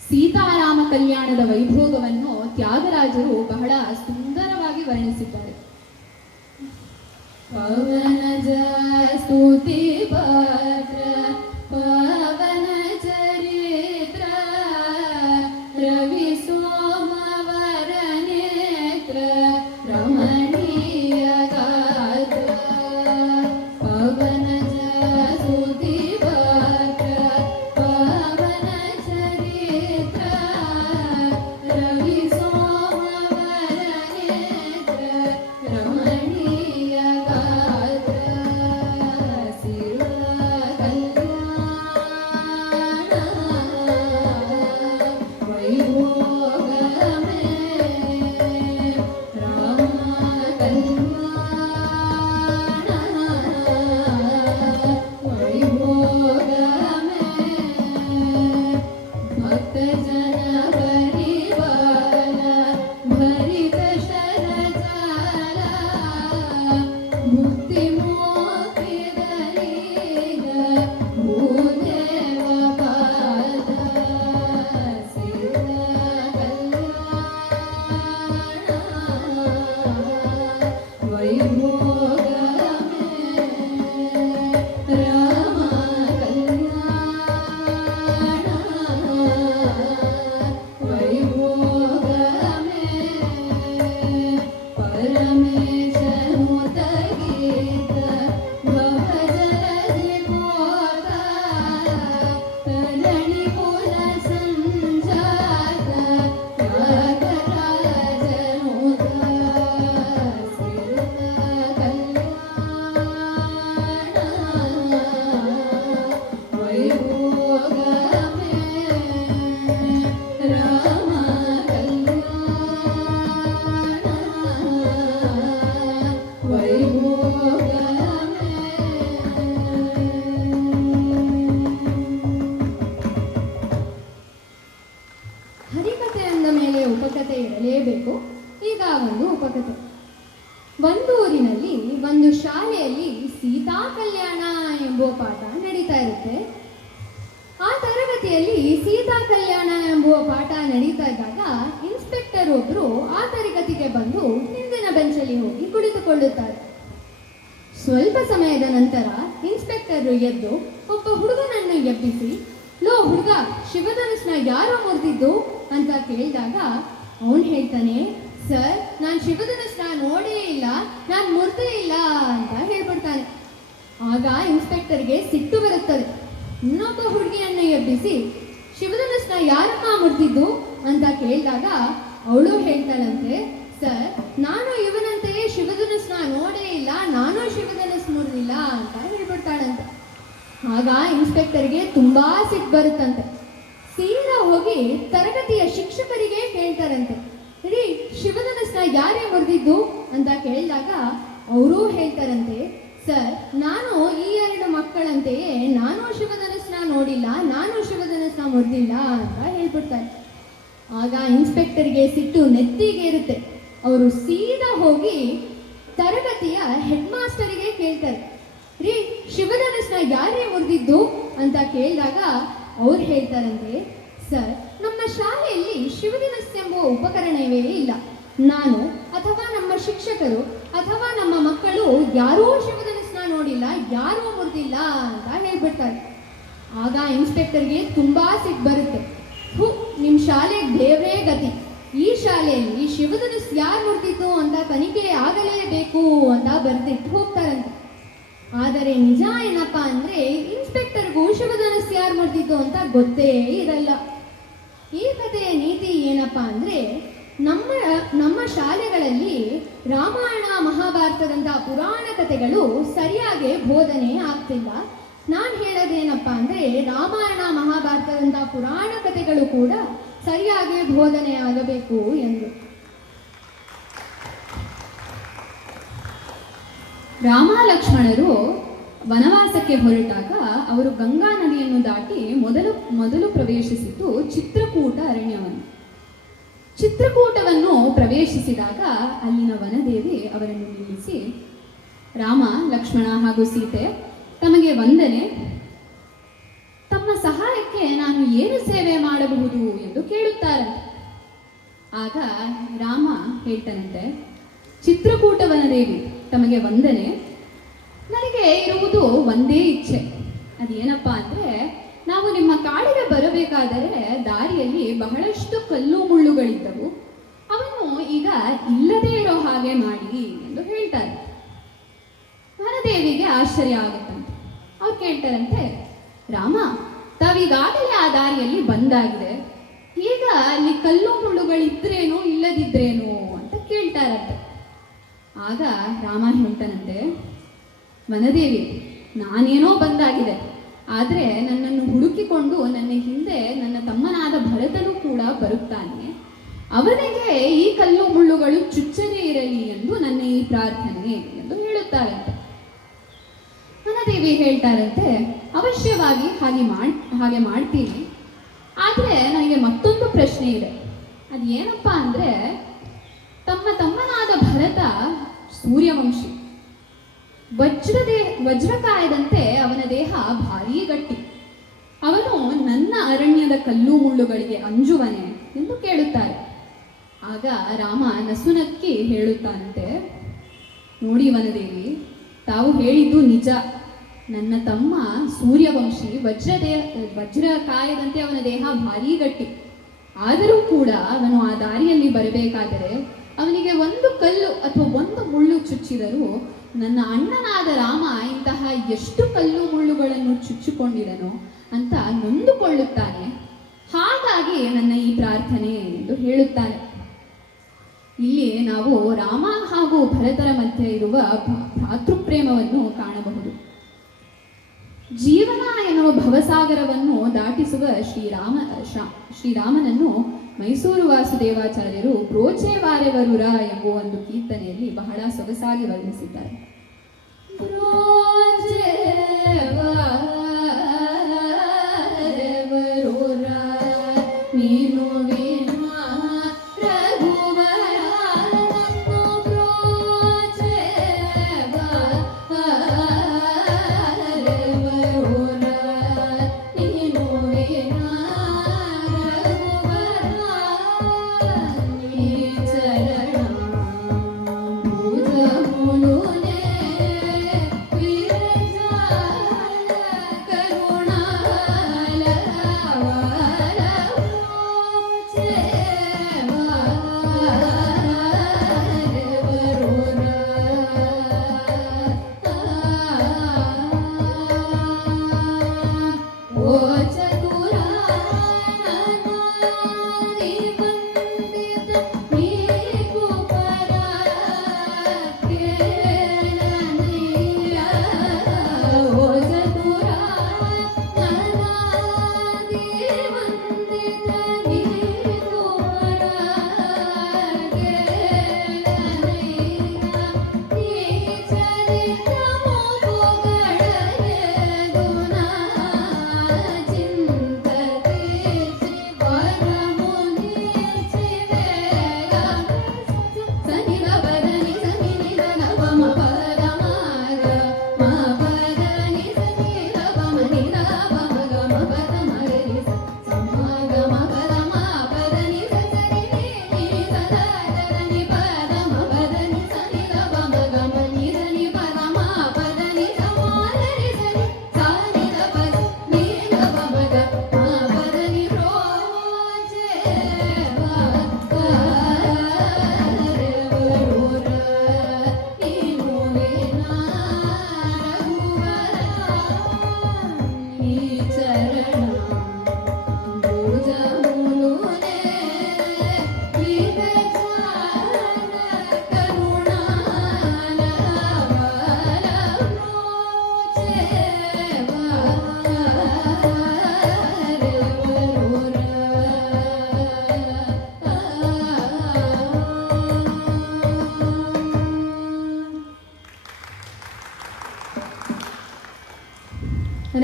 ಸೀತಾರಾಮ ಕಲ್ಯಾಣದ ವೈಭೋಗವನ್ನು ತ್ಯಾಗರಾಜರು ಬಹಳ ಸುಂದರವಾಗಿ ವರ್ಣಿಸಿದ್ದಾರೆ. ಪವನಜ ಸ್ತುತಿ ಪಾತ್ರ ಪವನ ಚರಿತ್ರ ರವಿ ಸೋಮವರ ನೇತ್ರ ರಮಣೀಯ ಗಾತ್ರ ಪವನಜ ಸ್ತುತಿ ಪಾತ್ರ ಪವನ ಚರಿತ್ರ ರವಿ ಸೋಮವರ ನೇತ್ರ ರಮಣೀಯ ಗಾತ್ರ ಶಿವ ಹರಿಕಥೆಯಂದ ಮೇಲೆ ಉಪಕಥೆ ಇರಲೇಬೇಕು. ಈಗ ಒಂದು ಉಪಕಥೆ. ಒಂದು ಊರಿನಲ್ಲಿ ಒಂದು ಶಾಲೆಯಲ್ಲಿ ಸೀತಾ ಕಲ್ಯಾಣ ಎಂಬುವ ಪಾಠ ನಡೀತಾ ಇರುತ್ತೆ. ಆ ತರಗತಿಯಲ್ಲಿ ಸೀತಾ ಕಲ್ಯಾಣ ಎಂಬುವ ಪಾಠ ನಡೀತಾ ಇದ್ದಾಗ ಇನ್ಸ್ಪೆಕ್ಟರ್ ಒಬ್ರು ಆ ತರಗತಿಗೆ ಬಂದು ಹಿಂದಿನ ಬೆಂಚಲ್ಲಿ ಹೋಗಿ ಕುಳಿತುಕೊಳ್ಳುತ್ತಾರೆ. ಸ್ವಲ್ಪ ಸಮಯದ ನಂತರ ಇನ್ಸ್ಪೆಕ್ಟರ್ ಎದ್ದು ಒಬ್ಬ ಹುಡುಗನನ್ನು ಎಬ್ಬಿಸಿ, ಲೋ ಹುಡುಗ, ಶಿವಧನುಸ್ನ ಯಾರೋ ಮುರಿದಿದ್ದು ಅಂತ ಕೇಳಿದಾಗ ಅವನು ಹೇಳ್ತಾನೆ, ಸರ್, ನಾನು ಶಿವಧನುಸ್ನ ನೋಡೇ ಇಲ್ಲ, ನಾನು ಮುರಿದೇ ಇಲ್ಲ ಅಂತ ಹೇಳ್ಬಿಡ್ತಾನೆ. ಆಗ ಇನ್ಸ್ಪೆಕ್ಟರ್ಗೆ ಸಿಟ್ಟು ಬರುತ್ತದೆ. ಇನ್ನೊಬ್ಬ ಹುಡುಗಿಯನ್ನು ಎಬ್ಬಿಸಿ ಶಿವಧನುಸ್ನ ಯಾರಮ್ಮ ಮುರಿದಿದ್ದು ಅಂತ ಕೇಳಿದಾಗ ಅವಳು ಹೇಳ್ತಾಳಂತೆ, ಸರ್, ನಾನು ಇವನಂತೆಯೇ ಶಿವಧನುಸ್ನ ನೋಡೇ ಇಲ್ಲ, ನಾನು ಶಿವಧನುಸ್ ಮುರಿದಿಲ್ಲ ಅಂತ ಹೇಳ್ಬಿಡ್ತಾಳಂತೆ. ಆಗ ಇನ್ಸ್ಪೆಕ್ಟರ್ಗೆ ತುಂಬಾ ಸಿಟ್ಟು ಬರುತ್ತಂತೆ. ಸೀದಾ ಹೋಗಿ ತರಗತಿಯ ಶಿಕ್ಷಕರಿಗೆ ಕೇಳ್ತಾರಂತೆ, ರೀ, ಶಿವಧನುಸ್ನ ಯಾರೇ ಮುರಿದಿದ್ದು ಅಂತ ಕೇಳಿದಾಗ ಅವರೂ ಹೇಳ್ತಾರಂತೆ, ಸರ್, ನಾನು ಈ ಎರಡು ಮಕ್ಕಳಂತೆಯೇ ನಾನು ಶಿವಧನುಸ್ನ ನೋಡಿಲ್ಲ, ನಾನು ಶಿವಧನುಸ್ನ ಮುರಿದಿಲ್ಲ ಅಂತ ಹೇಳ್ಬಿಡ್ತಾರೆ. ಆಗ ಇನ್ಸ್ಪೆಕ್ಟರ್ಗೆ ಸಿಟ್ಟು ನೆತ್ತಿಗೆ ಇರುತ್ತೆ. ಅವರು ಸೀದಾ ಹೋಗಿ ತರಗತಿಯ ಹೆಡ್ ಮಾಸ್ಟರಿಗೆ ಕೇಳ್ತಾರೆ, ರೀ, ಶಿವಧನುಸ್ನ ಯಾರೇ ಮುರಿದಿದ್ದು ಅಂತ ಕೇಳಿದಾಗ ಅವ್ರು ಹೇಳ್ತಾರಂತೆ, ಸರ್, ನಮ್ಮ ಶಾಲೆಯಲ್ಲಿ ಶಿವಧನುಸ್ ಎಂಬ ಉಪಕರಣವೇ ಇಲ್ಲ. ನಾನು ಅಥವಾ ನಮ್ಮ ಶಿಕ್ಷಕರು ಅಥವಾ ನಮ್ಮ ಮಕ್ಕಳು ಯಾರೂ ಶಿವಧನುಸ್ನ ನೋಡಿಲ್ಲ, ಯಾರೂ ಮುರಿದಿಲ್ಲ ಅಂತ ಹೇಳ್ಬಿಡ್ತಾರೆ. ಆಗ ಇನ್ಸ್ಪೆಕ್ಟರ್ಗೆ ತುಂಬಾ ಸಿಟ್ಟು ಬರುತ್ತೆ. ನಿಮ್ಮ ಶಾಲೆಗೆ ದೇವರೇ ಗತಿ, ಈ ಶಾಲೆಯಲ್ಲಿ ಶಿವಧನುಸ್ ಯಾರು ಮುರಿದಿದ್ದು ಅಂತ ತನಿಖೆ ಆಗಲೇಬೇಕು ಅಂತ ಬರೆದಿಟ್ಟು ಹೋಗ್ತಾರಂತೆ. ಆದರೆ ನಿಜ ಏನಪ್ಪಾ ಅಂದ್ರೆ ಇನ್ಸ್ಪೆಕ್ಟರ್ಗೂ ಶಿವಧನುಸ್ ಯಾರು ಮುರಿದಿದ್ದು ಅಂತ ಗೊತ್ತೇ ಇರಲ್ಲ. ಈ ಕಥೆಯ ನೀತಿ ಏನಪ್ಪಾ ಅಂದ್ರೆ ನಮ್ಮ ಶಾಲೆಗಳಲ್ಲಿ ರಾಮಾಯಣ ಮಹಾಭಾರತದಂಥ ಪುರಾಣ ಕಥೆಗಳು ಸರಿಯಾಗಿ ಬೋಧನೆ ಆಗ್ತಿಲ್ಲ. ನಾನು ಹೇಳೋದೇನಪ್ಪ ಅಂದ್ರೆ ರಾಮಾಯಣ ಮಹಾಭಾರತದಂಥ ಪುರಾಣ ಕಥೆಗಳು ಕೂಡ ಸರಿಯಾಗಿ ಬೋಧನೆ ಆಗಬೇಕು ಎಂದು. ರಾಮ ಲಕ್ಷ್ಮಣರು ವನವಾಸಕ್ಕೆ ಹೊರಟಾಗ ಅವರು ಗಂಗಾ ನದಿಯನ್ನು ದಾಟಿ ಮೊದಲು ಪ್ರವೇಶಿಸಿದ್ದು ಚಿತ್ರಕೂಟ ಅರಣ್ಯವನ್ನು. ಚಿತ್ರಕೂಟವನ್ನು ಪ್ರವೇಶಿಸಿದಾಗ ಅಲ್ಲಿನ ವನದೇವಿ ಅವರನ್ನು ನಿಲ್ಲಿಸಿ, ರಾಮ, ಲಕ್ಷ್ಮಣ ಹಾಗೂ ಸೀತೆ, ತಮಗೆ ವಂದನೆ. ತಮ್ಮ ಸಹಾಯಕ್ಕೆ ನಾನು ಏನು ಸೇವೆ ಮಾಡಬಹುದು ಎಂದು ಕೇಳುತ್ತಾರಂತೆ. ಆಗ ರಾಮ ಹೇಳ್ತಾನಂತೆ, ಚಿತ್ರಕೂಟ ವನದೇವಿ, ತಮಗೆ ವಂದನೆ. ನನಗೆ ಇರುವುದು ಒಂದೇ ಇಚ್ಛೆ. ಅದೇನಪ್ಪ ಅಂದರೆ, ನಾವು ನಿಮ್ಮ ಕಾಡಿಗೆ ಬರಬೇಕಾದರೆ ದಾರಿಯಲ್ಲಿ ಬಹಳಷ್ಟು ಕಲ್ಲು ಮುಳ್ಳುಗಳಿದ್ದವು. ಅವನ್ನು ಈಗ ಇಲ್ಲದೇ ಇರೋ ಹಾಗೆ ಮಾಡಿ ಎಂದು ಹೇಳ್ತಾರೆ. ವನದೇವಿಗೆ ಆಶ್ಚರ್ಯ ಆಗುತ್ತಂತೆ. ಅವ್ರು ಕೇಳ್ತಾರಂತೆ, ರಾಮ, ತಾವೀಗಾಗಲೇ ಆ ದಾರಿಯಲ್ಲಿ ಬಂದಾಗಿದೆ, ಈಗ ಅಲ್ಲಿ ಕಲ್ಲು ಮುಳ್ಳುಗಳಿದ್ರೇನು ಇಲ್ಲದಿದ್ರೇನು ಅಂತ ಕೇಳ್ತಾರಂತೆ. ಆಗ ರಾಮ ಹೇಳ್ತಾನಂತೆ, ವನದೇವಿ, ನಾನೇನೋ ಬಂದಾಗಿದೆ, ಆದರೆ ನನ್ನನ್ನು ಹುಡುಕಿಕೊಂಡು ನನ್ನ ಹಿಂದೆ ನನ್ನ ತಮ್ಮನಾದ ಭರತನು ಕೂಡ ಬರುತ್ತಾನೆ. ಅವನಿಗೆ ಈ ಕಲ್ಲು ಮುಳ್ಳುಗಳು ಚುಚ್ಚದೇ ಇರಲಿ ಎಂದು ನನ್ನ ಈ ಪ್ರಾರ್ಥನೆ ಎಂದು ಹೇಳುತ್ತಾರಂತೆ. ವನದೇವಿ ಹೇಳ್ತಾರಂತೆ, ಅವಶ್ಯವಾಗಿ ಹಾಗೆ ಮಾಡ್ತೀನಿ. ಆದರೆ ನನಗೆ ಮತ್ತೊಂದು ಪ್ರಶ್ನೆ ಇದೆ. ಅದೇನಪ್ಪ ಅಂದರೆ, ತಮ್ಮನಾದ ಭರತ ಸೂರ್ಯವಂಶಿ, ವಜ್ರಕಾಯದಂತೆ ಅವನ ದೇಹ ಭಾರೀ ಗಟ್ಟಿ. ಅವನು ನನ್ನ ಅರಣ್ಯದ ಕಲ್ಲು ಮುಳ್ಳುಗಳಿಗೆ ಅಂಜುವನೆ ಎಂದು ಕೇಳುತ್ತಾರೆ. ಆಗ ರಾಮ ನಸುನಕ್ಕಿ ಹೇಳುತ್ತಾನಂತೆ, ನೋಡಿ ವನದೇವಿ, ತಾವು ಹೇಳಿದ್ದು ನಿಜ. ನನ್ನ ತಮ್ಮ ಸೂರ್ಯವಂಶಿ, ವಜ್ರಕಾಯದಂತೆ ಅವನ ದೇಹ ಭಾರೀ ಗಟ್ಟಿ. ಆದರೂ ಕೂಡ ಅವನು ಆ ದಾರಿಯಲ್ಲಿ ಬರಬೇಕಾದರೆ ಅವನಿಗೆ ಒಂದು ಕಲ್ಲು ಅಥವಾ ಒಂದು ಮುಳ್ಳು ಚುಚ್ಚಿದರೂ ನನ್ನ ಅಣ್ಣನಾದ ರಾಮ ಇಂತಹ ಎಷ್ಟು ಕಲ್ಲು ಮುಳ್ಳುಗಳನ್ನು ಚುಚ್ಚಿಕೊಂಡಿದನೋ ಅಂತ ನೊಂದುಕೊಳ್ಳುತ್ತಾನೆ. ಹಾಗಾಗಿ ನನ್ನ ಈ ಪ್ರಾರ್ಥನೆ ಎಂದು ಹೇಳುತ್ತಾನೆ. ಇಲ್ಲಿ ನಾವು ರಾಮ ಹಾಗೂ ಭರತರ ಮಧ್ಯೆ ಇರುವ ಭ್ರಾತೃಪ್ರೇಮವನ್ನು ಕಾಣಬಹುದು. ಜೀವನ ಎನ್ನುವ ಭವಸಾಗರವನ್ನು ದಾಟಿಸುವ ಶ್ರೀರಾಮನನ್ನು ಮೈಸೂರು ವಾಸುದೇವಾಚಾರ್ಯರು ಪ್ರೋಚೆ ವಾರೆವರುರ ಎಂಬುವ ಒಂದು ಕೀರ್ತನೆಯಲ್ಲಿ ಬಹಳ ಸೊಗಸಾಗಿ ವರ್ಣಿಸಿದ್ದಾರೆ. We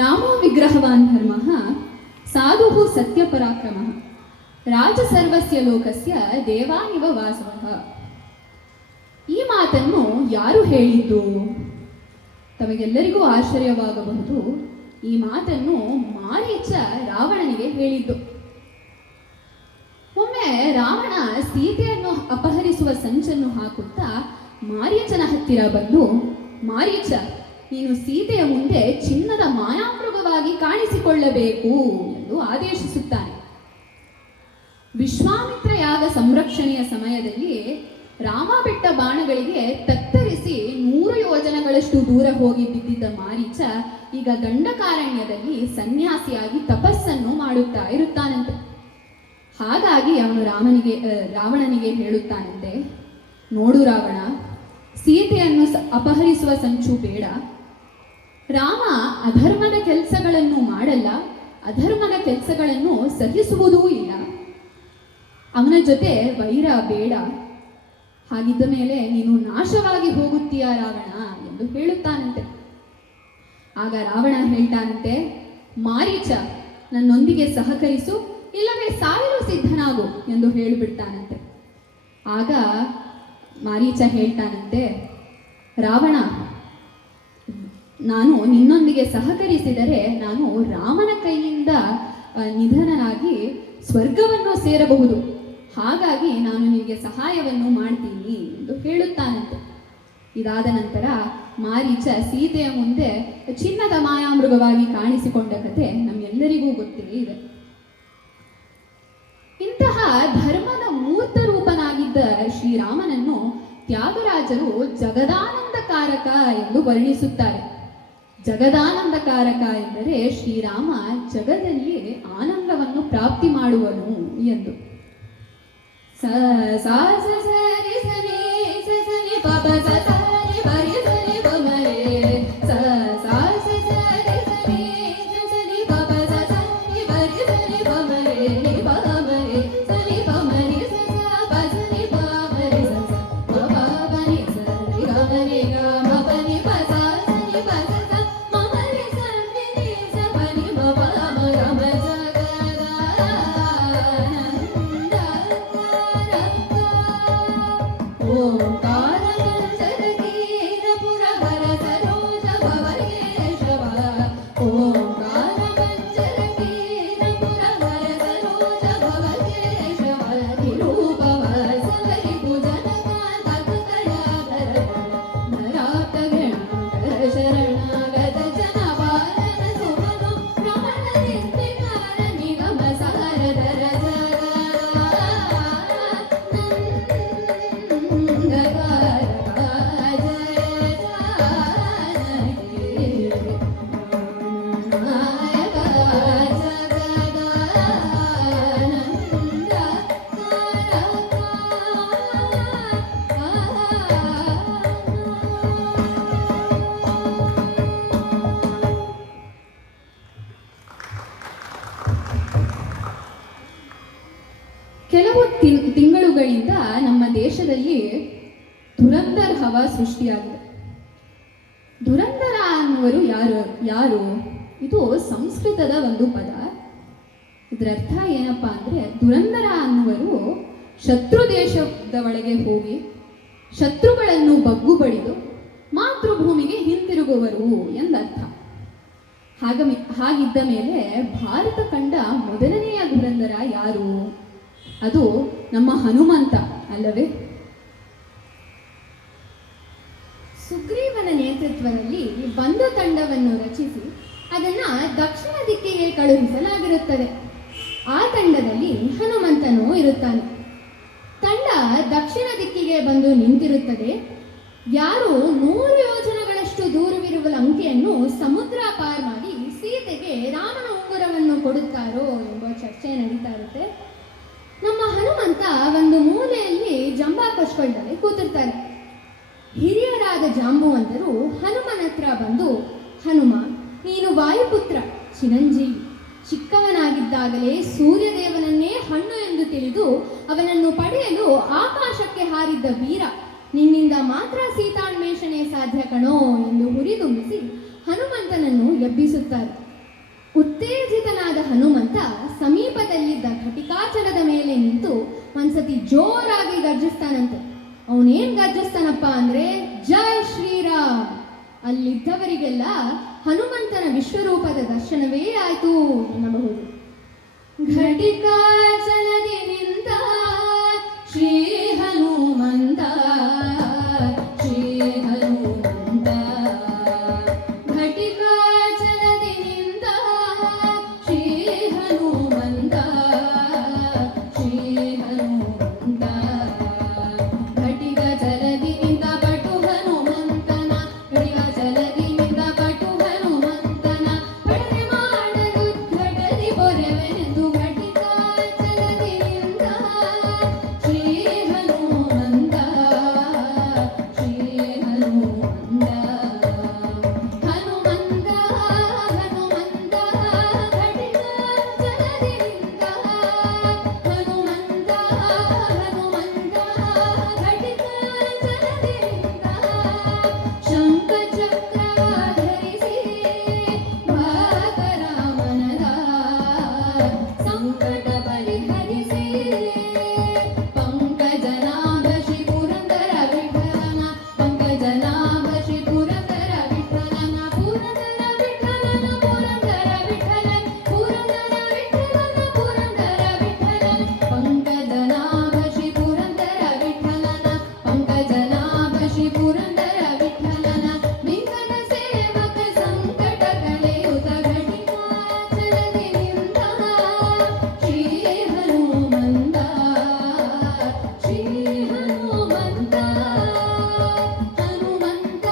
ರಾಮೋ ವಿಗ್ರಹವಾನ್ ಧರ್ಮಃ ಸಾಧುಃ ಸತ್ಯಪರಾಕ್ರಮಃ ರಾಜ ಸರ್ವಸ್ಯ ಲೋಕಸ್ಯ ದೇವಾನಿವ ವಾಸವಃ. ಈ ಮಾತನ್ನು ಯಾರು ಹೇಳಿದ್ದು? ತಮಗೆಲ್ಲರಿಗೂ ಆಶ್ಚರ್ಯವಾಗಬಹುದು. ಈ ಮಾತನ್ನು ಮಾರೀಚ ರಾವಣನಿಗೆ ಹೇಳಿದ್ದು. ಒಮ್ಮೆ ರಾವಣ ಸೀತೆಯನ್ನು ಅಪಹರಿಸುವ ಸಂಚನ್ನು ಹಾಕುತ್ತಾ ಮಾರೀಚನ ಹತ್ತಿರ ಬಂದು, ಮಾರೀಚ, ನೀನು ಸೀತೆಯ ಮುಂದೆ ಚಿನ್ನದ ಮಾಯಾಮೃಗವಾಗಿ ಕಾಣಿಸಿಕೊಳ್ಳಬೇಕು ಎಂದು ಆದೇಶಿಸುತ್ತಾನೆ. ವಿಶ್ವಾಮಿತ್ರ ಯಾಗ ಸಂರಕ್ಷಣೆಯ ಸಮಯದಲ್ಲಿ ರಾಮ ಬಿಟ್ಟ ಬಾಣಗಳಿಗೆ ತತ್ತರಿಸಿ 100 ಯೋಜನಗಳಷ್ಟು ದೂರ ಹೋಗಿ ಬಿದ್ದಿದ್ದ ಮಾರೀಚ ಈಗ ದಂಡಕಾರಣ್ಯದಲ್ಲಿ ಸನ್ಯಾಸಿಯಾಗಿ ತಪಸ್ಸನ್ನು ಮಾಡುತ್ತಾ ಇರುತ್ತಾನಂತೆ. ಹಾಗಾಗಿ ಅವನು ರಾವಣನಿಗೆ ಹೇಳುತ್ತಾನಂತೆ, ನೋಡು ರಾವಣ, ಸೀತೆಯನ್ನು ಅಪಹರಿಸುವ ಸಂಚು ಬೇಡ. ರಾಮ ಅಧರ್ಮದ ಕೆಲಸಗಳನ್ನು ಮಾಡಲ್ಲ, ಅಧರ್ಮದ ಕೆಲಸಗಳನ್ನು ಸಹಿಸುವುದೂ ಇಲ್ಲ. ಅವನ ಜೊತೆ ವೈರ ಬೇಡ. ಹಾಗಿದ್ದ ಮೇಲೆ ನೀನು ನಾಶವಾಗಿ ಹೋಗುತ್ತೀಯ ರಾವಣ ಎಂದು ಹೇಳುತ್ತಾನಂತೆ. ಆಗ ರಾವಣ ಹೇಳ್ತಾನಂತೆ, ಮಾರೀಚ, ನನ್ನೊಂದಿಗೆ ಸಹಕರಿಸು, ಇಲ್ಲವೇ ಸಾಯಲು ಸಿದ್ಧನಾಗು ಎಂದು ಹೇಳಿಬಿಡ್ತಾನಂತೆ. ಆಗ ಮಾರೀಚ ಹೇಳ್ತಾನಂತೆ, ರಾವಣ, ನಾನು ನಿನ್ನೊಂದಿಗೆ ಸಹಕರಿಸಿದರೆ ನಾನು ರಾಮನ ಕೈಯಿಂದ ನಿಧನನಾಗಿ ಸ್ವರ್ಗವನ್ನು ಸೇರಬಹುದು. ಹಾಗಾಗಿ ನಾನು ನಿನಗೆ ಸಹಾಯವನ್ನು ಮಾಡ್ತೀನಿ ಎಂದು ಹೇಳುತ್ತಾನಂತೆ. ಇದಾದ ನಂತರ ಮಾರೀಚ ಸೀತೆಯ ಮುಂದೆ ಚಿನ್ನದ ಮಾಯಾಮೃಗವಾಗಿ ಕಾಣಿಸಿಕೊಂಡ ಕತೆ ನಮ್ಮೆಲ್ಲರಿಗೂ ಗೊತ್ತೇ ಇದೆ. ಇಂತಹ ಧರ್ಮದ ಮೂರ್ತ ರೂಪನಾಗಿದ್ದ ಶ್ರೀರಾಮನನ್ನು ತ್ಯಾಗರಾಜರು ಜಗದಾನಂದಕಾರಕ ಎಂದು ವರ್ಣಿಸುತ್ತಾರೆ. ಜಗದಾನಂದಕಾರಕ ಎಂದರೆ ಶ್ರೀರಾಮ ಜಗದಲ್ಲಿ ಆನಂದವನ್ನು ಪ್ರಾಪ್ತಿ ಮಾಡುವನು ಎಂದು. ಸ ಸಾ ಸ ಸರಿ ಸರಿ ಸ ಸರಿ ಪಾಪ ಸ ಸರಿ ಬರಿ ಸರಿ ಬಮರೆ ಸ ಸಾ ಸ ಸರಿ ಸರಿ ಸ ಸರಿ ಪಾಪ ಸ ಸರಿ ಬರಿ ಸರಿ ಬಮರೆ ನಿ ಬಮರೆ ಸರಿ ಬಮರೆ ಸ ಸ ಪ ಸರಿ ಬಮರೆ ಸ ಸ ಪ ಪ ಬರಿ ಸರಿ ಗಮರೆ ಗ ಮ ಬರಿ ಪ ಸ ಸರಿ ಪ ಸ ಸ ಮ ಬರಿ ಸರಿ ನಿ ಸ ಬರಿ ಮ ಪ ಮ ಗ ಮ ಓಂಕಾರ ಪಂಚರಕೀರ ಪುರಹರ ಸರೋಜ ಭವಕೇಶವ ಓಂಕಾರ ಪಂಚರಕೀರ ಪುರಹರ ಸರೋಜ ಭವಕೇಶವ ನಿರೂಪವ ಸವರಿ ಭುಜನಕಾಂತ ಕಯಾಧರ ನರಾಪ್ತ ಗಣಾಕರ ಶರಣಾಗತ ಜನವಾರನ ಸುಮನು ರಮಣ ನಿರ್ವಿಕಾರ ನಿಗಮ ಸಾರಧರ ಕೆಲವು ತಿಂಗಳುಗಳಿಂದ ನಮ್ಮ ದೇಶದಲ್ಲಿ ಧುರಂಧರ್ ಹವಾ ಸೃಷ್ಟಿಯಾಗಿದೆ. ಧುರಂಧರ ಅನ್ನುವರು ಯಾರು? ಇದು ಸಂಸ್ಕೃತದ ಒಂದು ಪದ. ಇದರ ಅರ್ಥ ಏನಪ್ಪಾ ಅಂದ್ರೆ, ಧುರಂಧರ ಅನ್ನುವರು ಶತ್ರು ದೇಶದ ಒಳಗೆ ಹೋಗಿ ಶತ್ರುಗಳನ್ನು ಬಗ್ಗು ಬಡಿದು ಮಾತೃಭೂಮಿಗೆ ಹಿಂತಿರುಗುವರು ಎಂದರ್ಥ. ಹಾಗಿದ್ದ ಮೇಲೆ ಭಾರತ ಕಂಡ ಮೊದಲನೆಯ ಧುರಂಧರ ಯಾರು? ಅದು ನಮ್ಮ ಹನುಮಂತ ಅಲ್ಲವೇ? ಸುಗ್ರೀವನ ನೇತೃತ್ವದಲ್ಲಿ ಒಂದು ತಂಡವನ್ನು ರಚಿಸಿ ಅದನ್ನು ದಕ್ಷಿಣ ದಿಕ್ಕಿಗೆ ಕಳುಹಿಸಲಾಗಿರುತ್ತದೆ. ಆ ತಂಡದಲ್ಲಿ ಹನುಮಂತನು ಇರುತ್ತಾನೆ. ತಂಡ ದಕ್ಷಿಣ ದಿಕ್ಕಿಗೆ ಬಂದು ನಿಂತಿರುತ್ತದೆ. ಯಾರು 100 ಯೋಜನಗಳಷ್ಟು ದೂರವಿರುವ ಲಂಕೆಯನ್ನು ಸಮುದ್ರ ಪಾರ್ ಮಾಡಿ ಸೀತೆಗೆ ರಾಮನ ಉಂಗುರವನ್ನು ಕೊಡುತ್ತಾರೋ ಎಂಬ ಚರ್ಚೆ ನಡೀತಾ ಇರುತ್ತೆ. ನಮ್ಮ ಹನುಮಂತ ಒಂದು ಮೂಲೆಯಲ್ಲಿ ಜಂಬಾ ಕಚ್ಕೊಳ್ಳದೆ ಕೂತಿರ್ತಾರೆ. ಹಿರಿಯರಾದ ಜಾಂಬುವಂತರು ಹನುಮನ ಹತ್ರ ಬಂದು, ಹನುಮ, ನೀನು ವಾಯುಪುತ್ರ, ಚಿರಂಜೀವಿ, ಚಿಕ್ಕವನಾಗಿದ್ದಾಗಲೇ ಸೂರ್ಯದೇವನನ್ನೇ ಹಣ್ಣು ಎಂದು ತಿಳಿದು ಅವನನ್ನು ಪಡೆಯಲು ಆಕಾಶಕ್ಕೆ ಹಾರಿದ್ದ ವೀರ, ನಿನ್ನಿಂದ ಮಾತ್ರ ಸೀತಾನ್ವೇಷಣೆ ಸಾಧ್ಯ ಕಣೋ ಎಂದು ಹುರಿದುಂಬಿಸಿ ಹನುಮಂತನನ್ನು ಎಬ್ಬಿಸುತ್ತಾರೆ. ಉತ್ತೇಜಿತನಾದ ಹನುಮಂತ ಸಮೀಪದಲ್ಲಿದ್ದ ಘಟಿಕಾಚಲದ ಮೇಲೆ ನಿಂತು ಒಂದ್ಸತಿ ಜೋರಾಗಿ ಗರ್ಜಿಸ್ತಾನಂತೆ. ಅವನೇನ್ ಗರ್ಜಿಸ್ತಾನಪ್ಪ ಅಂದ್ರೆ ಜೈ ಶ್ರೀರಾಮ್. ಅಲ್ಲಿದ್ದವರಿಗೆಲ್ಲ ಹನುಮಂತನ ವಿಶ್ವರೂಪದ ದರ್ಶನವೇ ಆಯ್ತು ಎನ್ನಬಹುದು. ಘಟಿಕಾಚಲದಿ ನಿಂತ ಶ್ರೀ ಹನುಮಂತ, ಶ್ರೀ ಹನುಮಂತ. ಘಟಿಕಾಚಲದಿ ನಿಂತ ಶ್ರೀ ಹನುಮಂತ, ಶ್ರೀ ಹನುಮಂತ. ಘಟಿಕ ಜಲದಿ ನಿಂತ ಪಟು ಹನುಮಂತನ, ಘಟಿಕ ಜಲದಿ ನಿಂತ ಪಟು ಹನುಮಂತನ. ಪಡೆ ಮಾಡಲು ಘಟದಿ ಬೊರೆವೆನೆಂದು ಘಟಿಕಾಚಲದಿ ನಿಂತ ಶ್ರೀ ಹನುಮಂತ, ಶ್ರೀ ಹನುಮಂತ. ಹನುಮಂತ ಹನುಮಂತ ಘಟಿಕಾಚಲದಿ ನಿಂತ, ಹನುಮಂತ ಹನುಮಂತ ಘಟಿಕಾಚಲದಿ ನಿಂತ. ಶಂಖ ಚಕ್ರವ ಧರಿಸಿ ಭಾಗರಾಮನದ ಸಂಕಟ ಪರಿಹರಿಸಿ. ಪಂಕಜನಾಭ ಶ್ರೀ ಪುರಂದರ ವಿಠಲನ, ಪಂಕಜನಾಭ ಶ್ರೀ ಪುರಂದರ ವಿಠಲನ, ಪುರಂದರ ವಿಠಲನ, ಪುರಂದರ ವಿಠಲನ್, ಪುರಂದರ ವಿಠಲನ, ಪುರಂದರ ವಿಠಲನ್. ಪಂಕಜನಾಭ ಶ್ರೀ ಪುರಂದರ ವಿಠಲನ, ಪಂಕಜನಾಭ ಶ್ರೀ ಪುರಂದರ ವಿಠಲನ. ಲಿಂಗನ ಸೇವಕ ಸಂಕಟ ಕಳೆಯುತ ಘಟಿಕಾಚಲದಿ ನಿಂತ ಶ್ರೀ ಹನುಮಂತ, ಶ್ರೀ ಹನುಮಂತ. ಹನುಮಂತ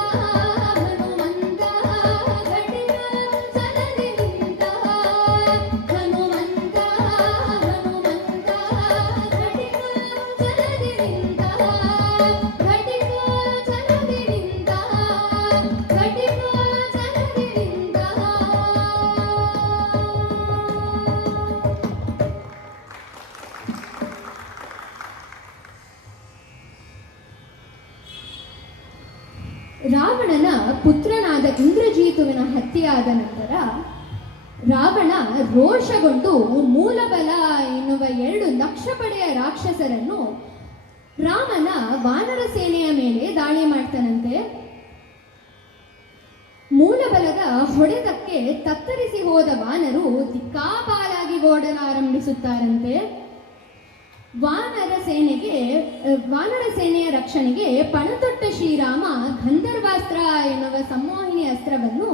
ಹನುಮಂತ ಘಟಿಕಾಚಲದಿ ನಿಂತ, ಹನುಮಂತ ಹನುಮಂತ ಘಟಿಕಾಚಲದಿ ನಿಂತ, ಘಟಿಕಾಚಲದಿ ನಿಂತ, ಘಟಿಕಾಚಲದಿ ನಿಂತ. ರಾವಣನ ಪುತ್ರನಾದ ಇಂದ್ರಜಿತುವಿನ ಹತ್ಯೆಯಾದ ನಂತರ ರಾವಣ ರೋಷಗೊಂಡು ಮೂಲಬಲ ಎನ್ನುವ 2 ಲಕ್ಷ ಪಡೆಯ ರಾಕ್ಷಸರನ್ನು ರಾಮನ ವಾನರ ಸೇನೆಯ ಮೇಲೆ ದಾಳಿ ಮಾಡ್ತಾನಂತೆ. ಮೂಲಬಲದ ಹೊಡೆತಕ್ಕೆ ತತ್ತರಿಸಿ ಹೋದ ವಾನರು ದಿಕ್ಕಾಪಾಲಾಗಿ ಓಡಲಾರಂಭಿಸುತ್ತಾರಂತೆ. ವಾನರ ಸೇನೆಯ ರಕ್ಷಣೆಗೆ ಪಣತೊಟ್ಟ ಶ್ರೀರಾಮ ಗಂಧರ್ವಾಸ್ತ್ರ ಎನ್ನುವ ಸಂಮೋಹಿನಿ ಅಸ್ತ್ರವನ್ನು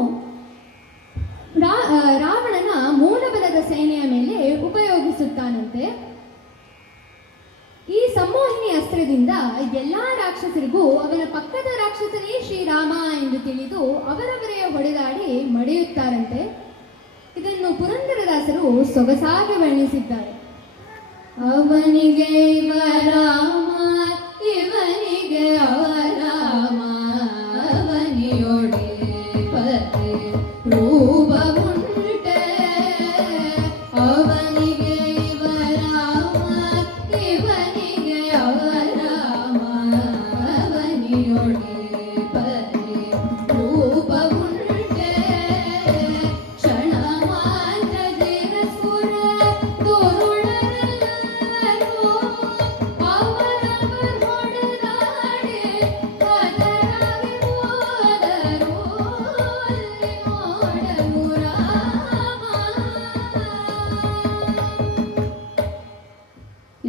ರಾವಣನ ಮೂಲಬಲದ ಸೇನೆಯ ಮೇಲೆ ಉಪಯೋಗಿಸುತ್ತಾನಂತೆ. ಈ ಸಂಮೋಹಿನಿ ಅಸ್ತ್ರದಿಂದ ಎಲ್ಲಾ ರಾಕ್ಷಸರಿಗೂ ಅವನ ಪಕ್ಕದ ರಾಕ್ಷಸರೇ ಶ್ರೀರಾಮ ಎಂದು ತಿಳಿದು ಅವರವರೇ ಹೊಡೆದಾಡಿ ಮಡಿಯುತ್ತಾರಂತೆ. ಇದನ್ನು ಪುರಂದರದಾಸರು ಸೊಗಸಾಗಿ ವರ್ಣಿಸಿದ್ದಾರೆ. ಅವನಿಗೆ ಇವ ರಾಮ, ಇವನಿಗೆ ಅವ ರಾಮ, ಅವನಿಯೊಡೆ ಪತೆ ರೂಪವುಂಟೆ. ಅವನಿಗೆ ಇವ ರಾಮ, ಇವನಿಗೆ ಅವ ರಾಮ, ಅವನಿಯೊಡೆ ಪತೆ ರೂಪವುಂಟೆ. ಕ್ಷಣ ಮಾತ್ರದಿರ ಸುರ ದುರುಳರೆಲ್ಲರೂ ಅವರವರ ಹೊಡೆದಾಡಿ ಹತರಾಗಿ ಹೋದರು. ಅಲ್ಲಿ ನೋಡಲು ರಾಮ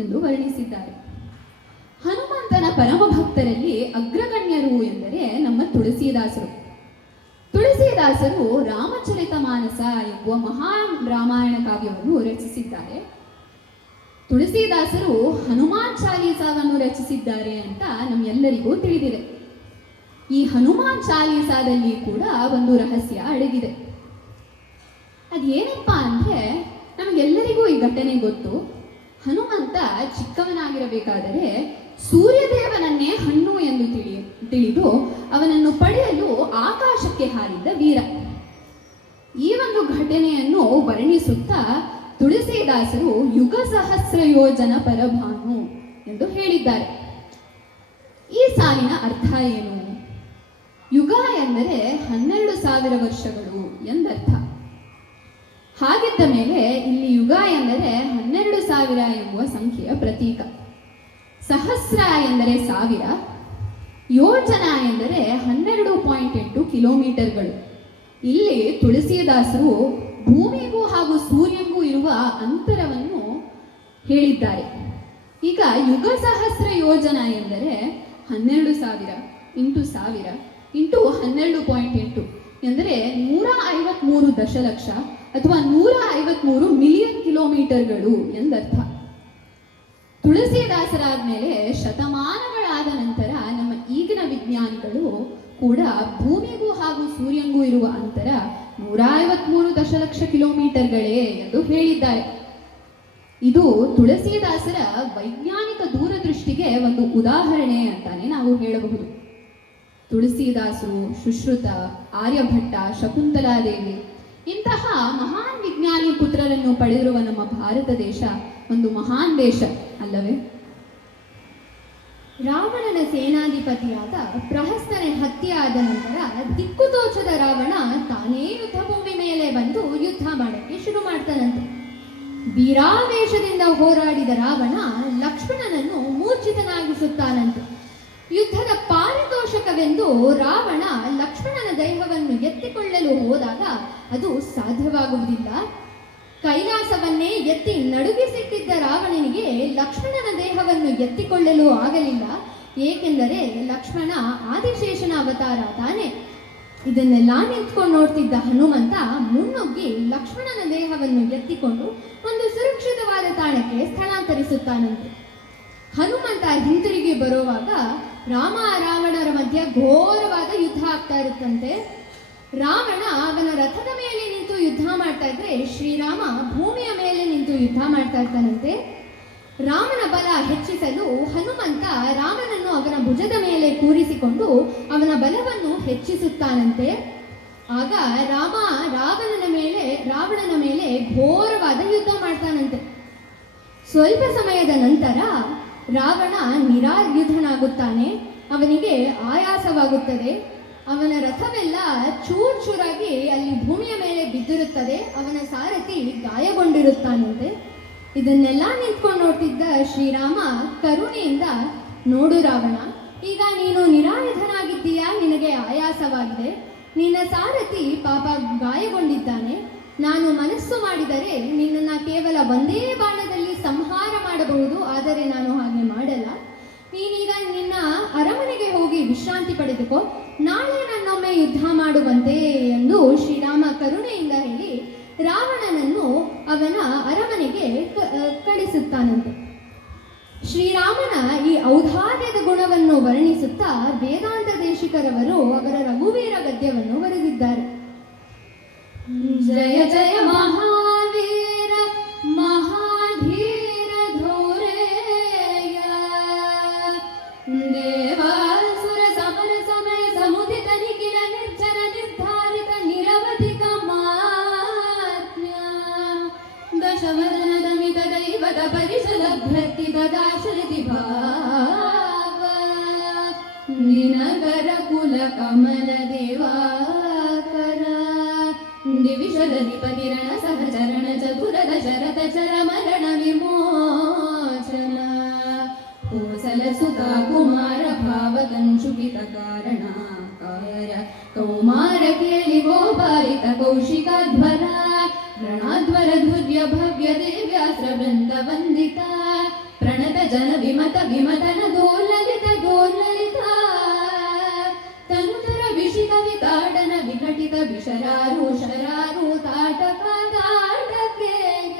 ಎಂದು ವರ್ಣಿಸಿದ್ದಾರೆ. ಹನುಮಂತನ ಪರಮ ಭಕ್ತರಲ್ಲಿ ಅಗ್ರಗಣ್ಯರು ಎಂದರೆ ನಮ್ಮ ತುಳಸಿದಾಸರು. ತುಳಸಿದಾಸರು ರಾಮಚರಿತಮಾನಸ ಎಂಬುವ ಮಹಾನ್ ರಾಮಾಯಣ ಕಾವ್ಯವನ್ನು ರಚಿಸಿದ್ದಾರೆ. ತುಳಸಿದಾಸರು ಹನುಮಾನ್ ಚಾಲೀಸಾವನ್ನು ರಚಿಸಿದ್ದಾರೆ ಅಂತ ನಮ್ಮೆಲ್ಲರಿಗೂ ತಿಳಿದಿದೆ. ಈ ಹನುಮಾನ್ ಚಾಲೀಸಾದಲ್ಲಿ ಕೂಡ ಒಂದು ರಹಸ್ಯ ಅಡಗಿದೆ. ಅದೇನಪ್ಪ ಅಂದ್ರೆ, ನಮಗೆಲ್ಲರಿಗೂ ಈ ಘಟನೆ ಗೊತ್ತು. ಹನುಮಂತ ಚಿಕ್ಕವನಾಗಿರಬೇಕಾದರೆ ಸೂರ್ಯದೇವನನ್ನೇ ಹಣ್ಣು ಎಂದು ತಿಳಿದು ಅವನನ್ನು ಪಡೆಯಲು ಆಕಾಶಕ್ಕೆ ಹಾರಿದ್ದ ವೀರ. ಈ ಒಂದು ಘಟನೆಯನ್ನು ವರ್ಣಿಸುತ್ತಾ ತುಳಸಿದಾಸರು ಯುಗ ಸಹಸ್ರ ಯೋಜನ ಪರಭಾನು ಎಂದು ಹೇಳಿದ್ದಾರೆ. ಈ ಸಾಲಿನ ಅರ್ಥ ಏನು? ಯುಗ ಎಂದರೆ 12,000 ವರ್ಷಗಳು ಎಂದರ್ಥ. ಹಾಗಿದ್ದ ಮೇಲೆ ಇಲ್ಲಿ ಯುಗ ಎಂದರೆ 12,000 ಎಂಬುವ ಸಂಖ್ಯೆಯ ಪ್ರತೀಕ. ಸಹಸ್ರ ಎಂದರೆ 1000, ಯೋಜನ ಎಂದರೆ 12.8 ಕಿಲೋಮೀಟರ್ಗಳು. ಇಲ್ಲಿ ತುಳಸಿದಾಸರು ಭೂಮಿಗೂ ಹಾಗೂ ಸೂರ್ಯನಿಗೂ ಇರುವ ಅಂತರವನ್ನು ಹೇಳಿದ್ದಾರೆ. ಈಗ ಯುಗ ಸಹಸ್ರ ಯೋಜನ ಎಂದರೆ 12,000 ಇಂಟು 1000 ಇಂಟು 12.8 ಎಂದರೆ 153 ದಶಲಕ್ಷ ಅಥವಾ 153 ಮಿಲಿಯನ್ ಕಿಲೋಮೀಟರ್ಗಳು ಎಂದರ್ಥ. ತುಳಸಿದಾಸರಾದ ಮೇಲೆ ಶತಮಾನಗಳಾದ ನಂತರ ನಮ್ಮ ಈಗಿನ ವಿಜ್ಞಾನಿಗಳು ಕೂಡ ಭೂಮಿಗೂ ಹಾಗೂ ಸೂರ್ಯನಿಗೂ ಇರುವ ಅಂತರ 153 ದಶಲಕ್ಷ ಕಿಲೋಮೀಟರ್ಗಳೇ ಎಂದು ಹೇಳಿದ್ದಾರೆ. ಇದು ತುಳಸಿದಾಸರ ವೈಜ್ಞಾನಿಕ ದೂರದೃಷ್ಟಿಗೆ ಒಂದು ಉದಾಹರಣೆ ಅಂತಾನೆ ನಾವು ಹೇಳಬಹುದು. ತುಳಸಿದಾಸರು, ಸುಶ್ರುತ, ಆರ್ಯಭಟ್ಟ, ಶಕುಂತಲಾದೇವಿ ಇಂತಹ ಮಹಾನ್ ವಿಜ್ಞಾನಿ ಪುತ್ರರನ್ನು ಪಡೆದಿರುವ ನಮ್ಮ ಭಾರತ ದೇಶ ಒಂದು ಮಹಾನ್ ದೇಶ ಅಲ್ಲವೇ? ರಾವಣನ ಸೇನಾಧಿಪತಿಯಾದ ಪ್ರಹಸ್ತನ ಹತ್ಯೆ ಆದ ನಂತರ ದಿಕ್ಕುತೋಚದ ರಾವಣ ತಾನೇ ಯುದ್ಧ ಭೂಮಿ ಮೇಲೆ ಬಂದು ಯುದ್ಧ ಮಾಡಕ್ಕೆ ಶುರು ಮಾಡ್ತಾನಂತೆ. ವೀರಾವೇಶದಿಂದ ಹೋರಾಡಿದ ರಾವಣ ಲಕ್ಷ್ಮಣನನ್ನು ಮೂರ್ಛಿತನಾಗಿಸುತ್ತಾನಂತೆ. ಯುದ್ಧದ ಪಾರಿತೋಷಕವೆಂದು ರಾವಣ ಲಕ್ಷ್ಮಣನ ದೇಹವನ್ನು ಎತ್ತಿಕೊಳ್ಳಲು ಹೋದಾಗ ಅದು ಸಾಧ್ಯವಾಗುವುದಿಲ್ಲ. ಕೈಲಾಸವನ್ನೇ ಎತ್ತಿ ನಡುಗಿಸಿಟ್ಟಿದ್ದ ರಾವಣನಿಗೆ ಲಕ್ಷ್ಮಣನ ದೇಹವನ್ನು ಎತ್ತಿಕೊಳ್ಳಲು ಆಗಲಿಲ್ಲ. ಏಕೆಂದರೆ ಲಕ್ಷ್ಮಣ ಆದಿಶೇಷನ ಅವತಾರ ತಾನೆ. ಇದನ್ನೆಲ್ಲ ನಿಂತ್ಕೊಂಡು ನೋಡ್ತಿದ್ದ ಹನುಮಂತ ಮುನ್ನುಗ್ಗಿ ಲಕ್ಷ್ಮಣನ ದೇಹವನ್ನು ಎತ್ತಿಕೊಂಡು ಒಂದು ಸುರಕ್ಷಿತವಾದ ತಾಣಕ್ಕೆ ಸ್ಥಳಾಂತರಿಸುತ್ತಾನಂತೆ. ಹನುಮಂತ ಹಿಂತಿರುಗಿ ಬರುವಾಗ ರಾಮ ರಾವಣರ ಮಧ್ಯ ಘೋರವಾದ ಯುದ್ಧ ಆಗ್ತಾ ಇರುತ್ತಂತೆ. ರಾವಣ ಅವನ ರಥದ ಮೇಲೆ ನಿಂತು ಯುದ್ಧ ಮಾಡ್ತಾ ಇದ್ರೆ ಶ್ರೀರಾಮ ಭೂಮಿಯ ಮೇಲೆ ನಿಂತು ಯುದ್ಧ ಮಾಡ್ತಾ ಇರ್ತಾನಂತೆ. ರಾಮನ ಬಲ ಹೆಚ್ಚಿಸಲು ಹನುಮಂತ ರಾಮನನ್ನು ಅವನ ಭುಜದ ಮೇಲೆ ಕೂರಿಸಿಕೊಂಡು ಅವನ ಬಲವನ್ನು ಹೆಚ್ಚಿಸುತ್ತಾನಂತೆ. ಆಗ ರಾಮ ರಾವಣನ ಮೇಲೆ ಘೋರವಾದ ಯುದ್ಧ ಮಾಡ್ತಾನಂತೆ. ಸ್ವಲ್ಪ ಸಮಯದ ನಂತರ ರಾವಣ ನಿರಾಯುಧನಾಗುತ್ತಾನೆ. ಅವನಿಗೆ ಆಯಾಸವಾಗುತ್ತದೆ. ಅವನ ರಥವೆಲ್ಲ ಚೂರ್ ಚೂರಾಗಿ ಅಲ್ಲಿ ಭೂಮಿಯ ಮೇಲೆ ಬಿದ್ದಿರುತ್ತದೆ. ಅವನ ಸಾರಥಿ ಗಾಯಗೊಂಡಿರುತ್ತಾನಂತೆ. ಇದನ್ನೆಲ್ಲ ನಿಂತ್ಕೊಂಡು ನೋಡ್ತಿದ್ದ ಶ್ರೀರಾಮ ಕರುಣೆಯಿಂದ, ನೋಡು ರಾವಣ, ಈಗ ನೀನು ನಿರಾಯುಧನಾಗಿದ್ದೀಯಾ, ನಿನಗೆ ಆಯಾಸವಾಗಿದೆ, ನಿನ್ನ ಸಾರಥಿ ಪಾಪ ಗಾಯಗೊಂಡಿದ್ದಾನೆ. ನಾನು ಮನಸ್ಸು ಮಾಡಿದರೆ ನಿನ್ನನ್ನು ಕೇವಲ ಒಂದೇ ಬಾಣದಲ್ಲಿ ಸಂಹಾರ ಮಾಡಬಹುದು, ಆದರೆ ನಾನು ಹಾಗೆ ಮಾಡಲ್ಲ. ನೀನೀಗ ನಿನ್ನ ಅರಮನೆಗೆ ಹೋಗಿ ವಿಶ್ರಾಂತಿ ಪಡೆದುಕೋ, ನಾಳೆ ನನ್ನೊಮ್ಮೆ ಯುದ್ಧ ಮಾಡುವಂತೆ ಎಂದು ಶ್ರೀರಾಮ ಕರುಣೆಯಿಂದ ಹೇಳಿ ರಾವಣನನ್ನು ಅವನ ಅರಮನೆಗೆ ಕಳಿಸುತ್ತಾನಂತೆ. ಶ್ರೀರಾಮನ ಈ ಔದಾರ್ಯದ ಗುಣವನ್ನು ವರ್ಣಿಸುತ್ತಾ ವೇದಾಂತ ದೇಶಿಕರವರು ಅವರ ರಘುವೀರ ಗದ್ಯವನ್ನು ಬರೆದಿದ್ದಾರೆ. ಜಯ ಜಯ ಮಹಾವೀರ ಮಹಾಧೀರ ಧೋರೇಯ ದೇವಾಸುರ ಸಮರ ಸಮಯ ಸಮುದಿತ ನಿಖಿಲ ನಿರ್ಜರ ನಿರ್ಧಾರಿತ ನಿರವಧಿಕ ಮಾತ್ಮ್ಯ ದಶವದನ ದಮಿತ ದೈವದ ಪರಿಷದ ಭಕ್ತಿ ದದಾಶ್ರತಿ ಭಾವ ದಿನಕರ ಕುಲ ಕಮಲ ದೇವಾಕರ ದಿವಿಷದ ನಿಪತಿರಣ ಸಹಚರಣ ಚತುರದ ಶರತ ಚರ ಮರಣ ವಿಮೋಚನ ಕೋಸಲ ಸುತ ಕುಮಾರ ಭಾವದಂಶುಕಿತ ಕಾರಣ ಕಾರ ಕೌಮಾರ ಕೇಳಿ ಗೋಪಾಲಿತ ಕೌಶಿಕಾಧ್ವರ ರಣಾಧ್ವರ ಧುರ್ಯ ಭವ್ಯ ದೇವ್ಯಾಸ್ತ್ರ ವೃಂದ ವಂದಿತ ಪ್ರಣತ ಜನ ವಿಮತ ವಿಮತನ ದೋಲಲಿತ ದೋಲಲಿತ ತನುತರ ವಿಷಿತ ವಿತಾಡನ ವಿಘಟಿತ ವಿಶರಾರು ಶರಾರು ತಾಟಕ ತಾಟಕೇಯ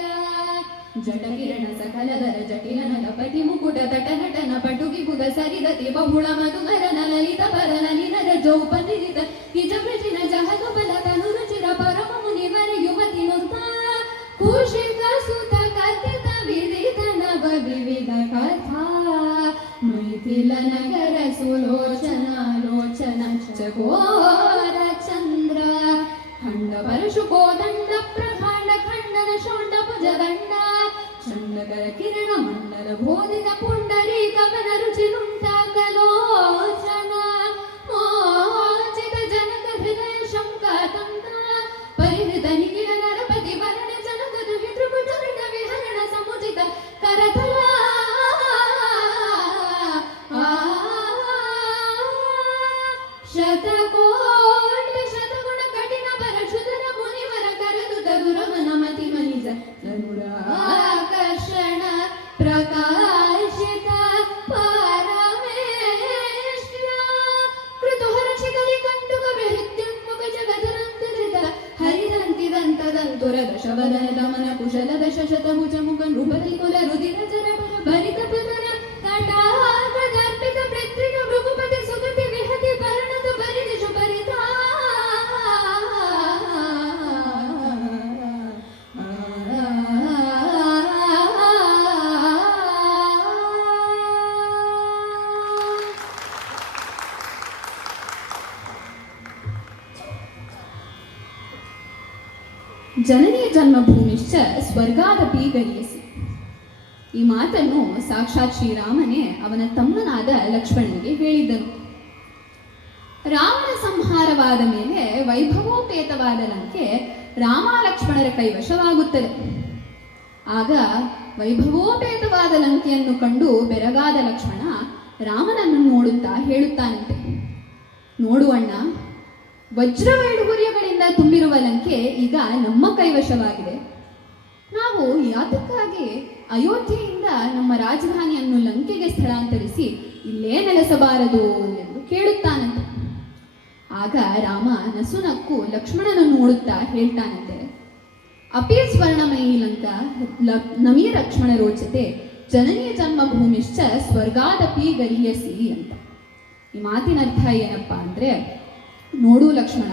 ಜಟ ಕಿರಣ ಸಕಲದರ ಜಟಿಲ ನಟಪಟಿ ಮುಕುಟ ತಟ ನಟನ ಪಟುಗಿ ಬುಧ ಸರಿದತಿ ಬಹುಳ ಮಧುಗರನ ಲಲಿತ ಪರ ನಲಿನದ ಜೌಪನಿರಿತ ನಿಜ ಪ್ರಜಿನ ಜಹದು ಬಲ ತನು ರುಚಿರ ಪರಮ ಮುನಿವರ ಯುವತಿ ನುತ ಕುಶಿಕ ಸುತ ಕಥಿತ ವಿದಿತ ನವ ವಿವಿಧ ಕಥಾ ಮೈಥಿಲ ನಗರ ಸುಲೋಚನ ಲೋಚನ ಚಕೋರ ಚಂದ್ರ ಖಂಡ ಪರಶು ಕೋದಂಡ ಪ್ರಖಂಡ ಖಂಡನ ಶೋಂಡ ಭುಜದಂಡ ಚಂಡಕರ ಕಿರಣ ಮಂಡಲ ಬೋಧಿತ ಪುಂಡರಿ ಕವನ ರುಚಿ ಲೋಚನ ಮೋಚಿತ ಜನಕ ಹೃದಯ ಶಂಕ ತಂತ್ರ ಪರಿಹೃತ ನಿಖಿಲ ನರಪತಿ ವರ್ಣ ವರದಂತುರ ದಶವದನ ದಮನ ಕುಶಲ ದಶ ಶತಭುಜ ಮುಖ ನೃಪತಿ ಕುಲ ರುದಿರ ಜರ ಭರಿತ ಪ್ರಧನ ತಟಾರ್ಪಿತ ಪೃಥ್ವಿಕ ಭೃಗುಪತಿ ಸುಗತಿ ವಿಹತಿ ಪರಿಣತ ಪರಿದಿಶ ಪರಿತ ಜನನೀ ಜನ್ಮಭೂಮಿಶ್ಚ ಸ್ವರ್ಗಾದಪಿ ಗರಿಯಸಿ. ಈ ಮಾತನ್ನು ಸಾಕ್ಷಾತ್ ಶ್ರೀರಾಮನೇ ಅವನ ತಮ್ಮನಾದ ಲಕ್ಷ್ಮಣನಿಗೆ ಹೇಳಿದ್ದನು. ರಾವಣ ಸಂಹಾರವಾದ ಮೇಲೆ ವೈಭವೋಪೇತವಾದ ಲಂಕೆ ರಾಮ ಲಕ್ಷ್ಮಣರ ಕೈವಶವಾಗುತ್ತದೆ. ಆಗ ವೈಭವೋಪೇತವಾದ ಲಂಕೆಯನ್ನು ಕಂಡು ಬೆರಗಾದ ಲಕ್ಷ್ಮಣ ರಾಮನನ್ನು ನೋಡುತ್ತಾ ಹೇಳುತ್ತಾನಂತೆ, ನೋಡು ಅಣ್ಣ, ವಜ್ರ ವೈಢೂರ್ಯಗಳಿಂದ ತುಂಬಿರುವ ಲಂಕೆ ಈಗ ನಮ್ಮ ಕೈವಶವಾಗಿದೆ. ನಾವು ಯಾತಕ್ಕಾಗಿ ಅಯೋಧ್ಯೆಯಿಂದ ನಮ್ಮ ರಾಜಧಾನಿಯನ್ನು ಲಂಕೆಗೆ ಸ್ಥಳಾಂತರಿಸಿ ಇಲ್ಲೇ ನೆಲೆಸಬಾರದು ಎಂದು ಕೇಳುತ್ತಾನಂತೆ. ಆಗ ರಾಮ ನಸುನಕ್ಕು ಲಕ್ಷ್ಮಣನನ್ನು ನೋಡುತ್ತಾ ಹೇಳ್ತಾನಂತೆ, ಅಪಿ ಸ್ವರ್ಣಮಯಿ ಲಂಕಾ ನಮೀ ಲಕ್ಷ್ಮಣ ರೋಚತೆ ಜನನೀಯ ಜನ್ಮಭೂಮಿಶ್ಚ ಸ್ವರ್ಗಾದಪಿ ಗರಿಯಸಿ ಅಂತ. ಈ ಮಾತಿನ ಅರ್ಥ ಏನಪ್ಪ ಅಂದ್ರೆ, ನೋಡು ಲಕ್ಷ್ಮಣ,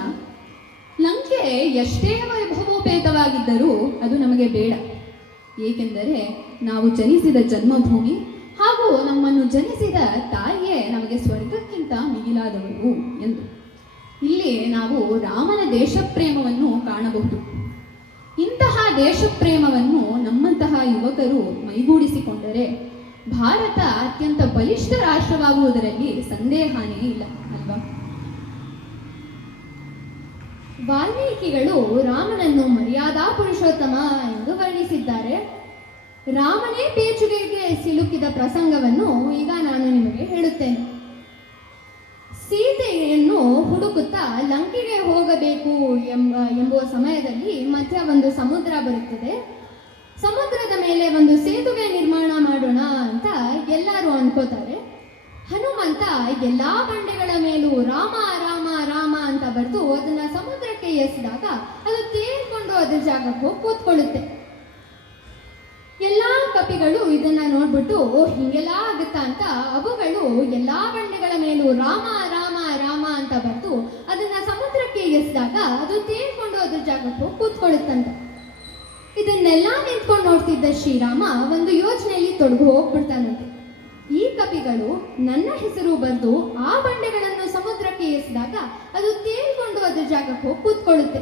ಲಂಕೆ ಎಷ್ಟೇ ವೈಭವೋಪೇತವಾಗಿದ್ದರೂ ಅದು ನಮಗೆ ಬೇಡ. ಏಕೆಂದರೆ ನಾವು ಜನಿಸಿದ ಜನ್ಮಭೂಮಿ ಹಾಗೂ ನಮ್ಮನ್ನು ಜನಿಸಿದ ತಾಯಿಯೇ ನಮಗೆ ಸ್ವರ್ಗಕ್ಕಿಂತ ಮಿಗಿಲಾದವರು ಎಂದು. ಇಲ್ಲಿ ನಾವು ರಾಮನ ದೇಶಪ್ರೇಮವನ್ನು ಕಾಣಬಹುದು. ಇಂತಹ ದೇಶಪ್ರೇಮವನ್ನು ನಮ್ಮಂತಹ ಯುವಕರು ಮೈಗೂಡಿಸಿಕೊಂಡರೆ ಭಾರತ ಅತ್ಯಂತ ಬಲಿಷ್ಠ ರಾಷ್ಟ್ರವಾಗುವುದರಲ್ಲಿ ಸಂದೇಹನೇ ಇಲ್ಲ ಅಲ್ವಾ? ವಾಲ್ಮೀಕಿಗಳು ರಾಮನನ್ನು ಮರ್ಯಾದಾ ಪುರುಷೋತ್ತಮ ಎಂದು ವರ್ಣಿಸಿದ್ದಾರೆ. ರಾಮನೇ ಪೇಚುಗೆಗೆ ಸಿಲುಕಿದ ಪ್ರಸಂಗವನ್ನು ಈಗ ನಾನು ನಿಮಗೆ ಹೇಳುತ್ತೇನೆ. ಸೀತೆಯನ್ನು ಹುಡುಕುತ್ತಾ ಲಂಕೆಗೆ ಹೋಗಬೇಕು ಎಂಬುವ ಸಮಯದಲ್ಲಿ ಮಧ್ಯ ಒಂದು ಸಮುದ್ರ ಬರುತ್ತದೆ. ಸಮುದ್ರದ ಮೇಲೆ ಒಂದು ಸೇತುವೆ ನಿರ್ಮಾಣ ಮಾಡೋಣ ಅಂತ ಎಲ್ಲರೂ ಅನ್ಕೋತಾರೆ. ಹನುಮಂತ ಎಲ್ಲಾ ಬಂಡೆಗಳ ಮೇಲೂ ರಾಮ ರಾಮ ರಾಮ ಅಂತ ಬರೆದು ಅದನ್ನ ಸಮುದ್ರಕ್ಕೆ ಎಸೆದಾಗ ಅದು ತೇಲ್ಕೊಂಡು ಅದರ ಜಾಗಕ್ಕೆ ಹೋಗಿ ಕೂತ್ಕೊಳ್ಳುತ್ತೆ. ಎಲ್ಲಾ ಕಪಿಗಳು ಇದನ್ನ ನೋಡ್ಬಿಟ್ಟು ಹಿಂಗೆಲ್ಲ ಆಗುತ್ತಾ ಅಂತ ಅವುಗಳು ಎಲ್ಲಾ ಬಂಡೆಗಳ ಮೇಲೂ ರಾಮ ರಾಮ ರಾಮ ಅಂತ ಬರೆದು ಅದನ್ನ ಸಮುದ್ರಕ್ಕೆ ಎಸೆದಾಗ ಅದು ತೇಲ್ಕೊಂಡು ಅದ್ರ ಜಾಗಕ್ಕೆ ಹೋಗಿ ಕೂತ್ಕೊಳ್ಳುತ್ತಂತೆ. ಇದನ್ನೆಲ್ಲ ನಿಂತ್ಕೊಂಡು ನೋಡ್ತಿದ್ದ ಶ್ರೀರಾಮ ಒಂದು ಯೋಚನೆಯಲ್ಲಿ ತೊಡಗು ಹೋಗ್ಬಿಡ್ತಾನಂತೆ. ಈ ಕಪಿಗಳು ನನ್ನ ಹೆಸರು ಬರೆದು ಆ ಬಂಡೆಗಳನ್ನು ಸಮುದ್ರಕ್ಕೆ ಎಸೆದಾಗ ಅದು ತೇಲ್ಕೊಂಡು ಅದ್ರ ಜಾಗಕ್ಕೆ ಹೋಗಿ ಕೂತ್ಕೊಳ್ಳುತ್ತೆ.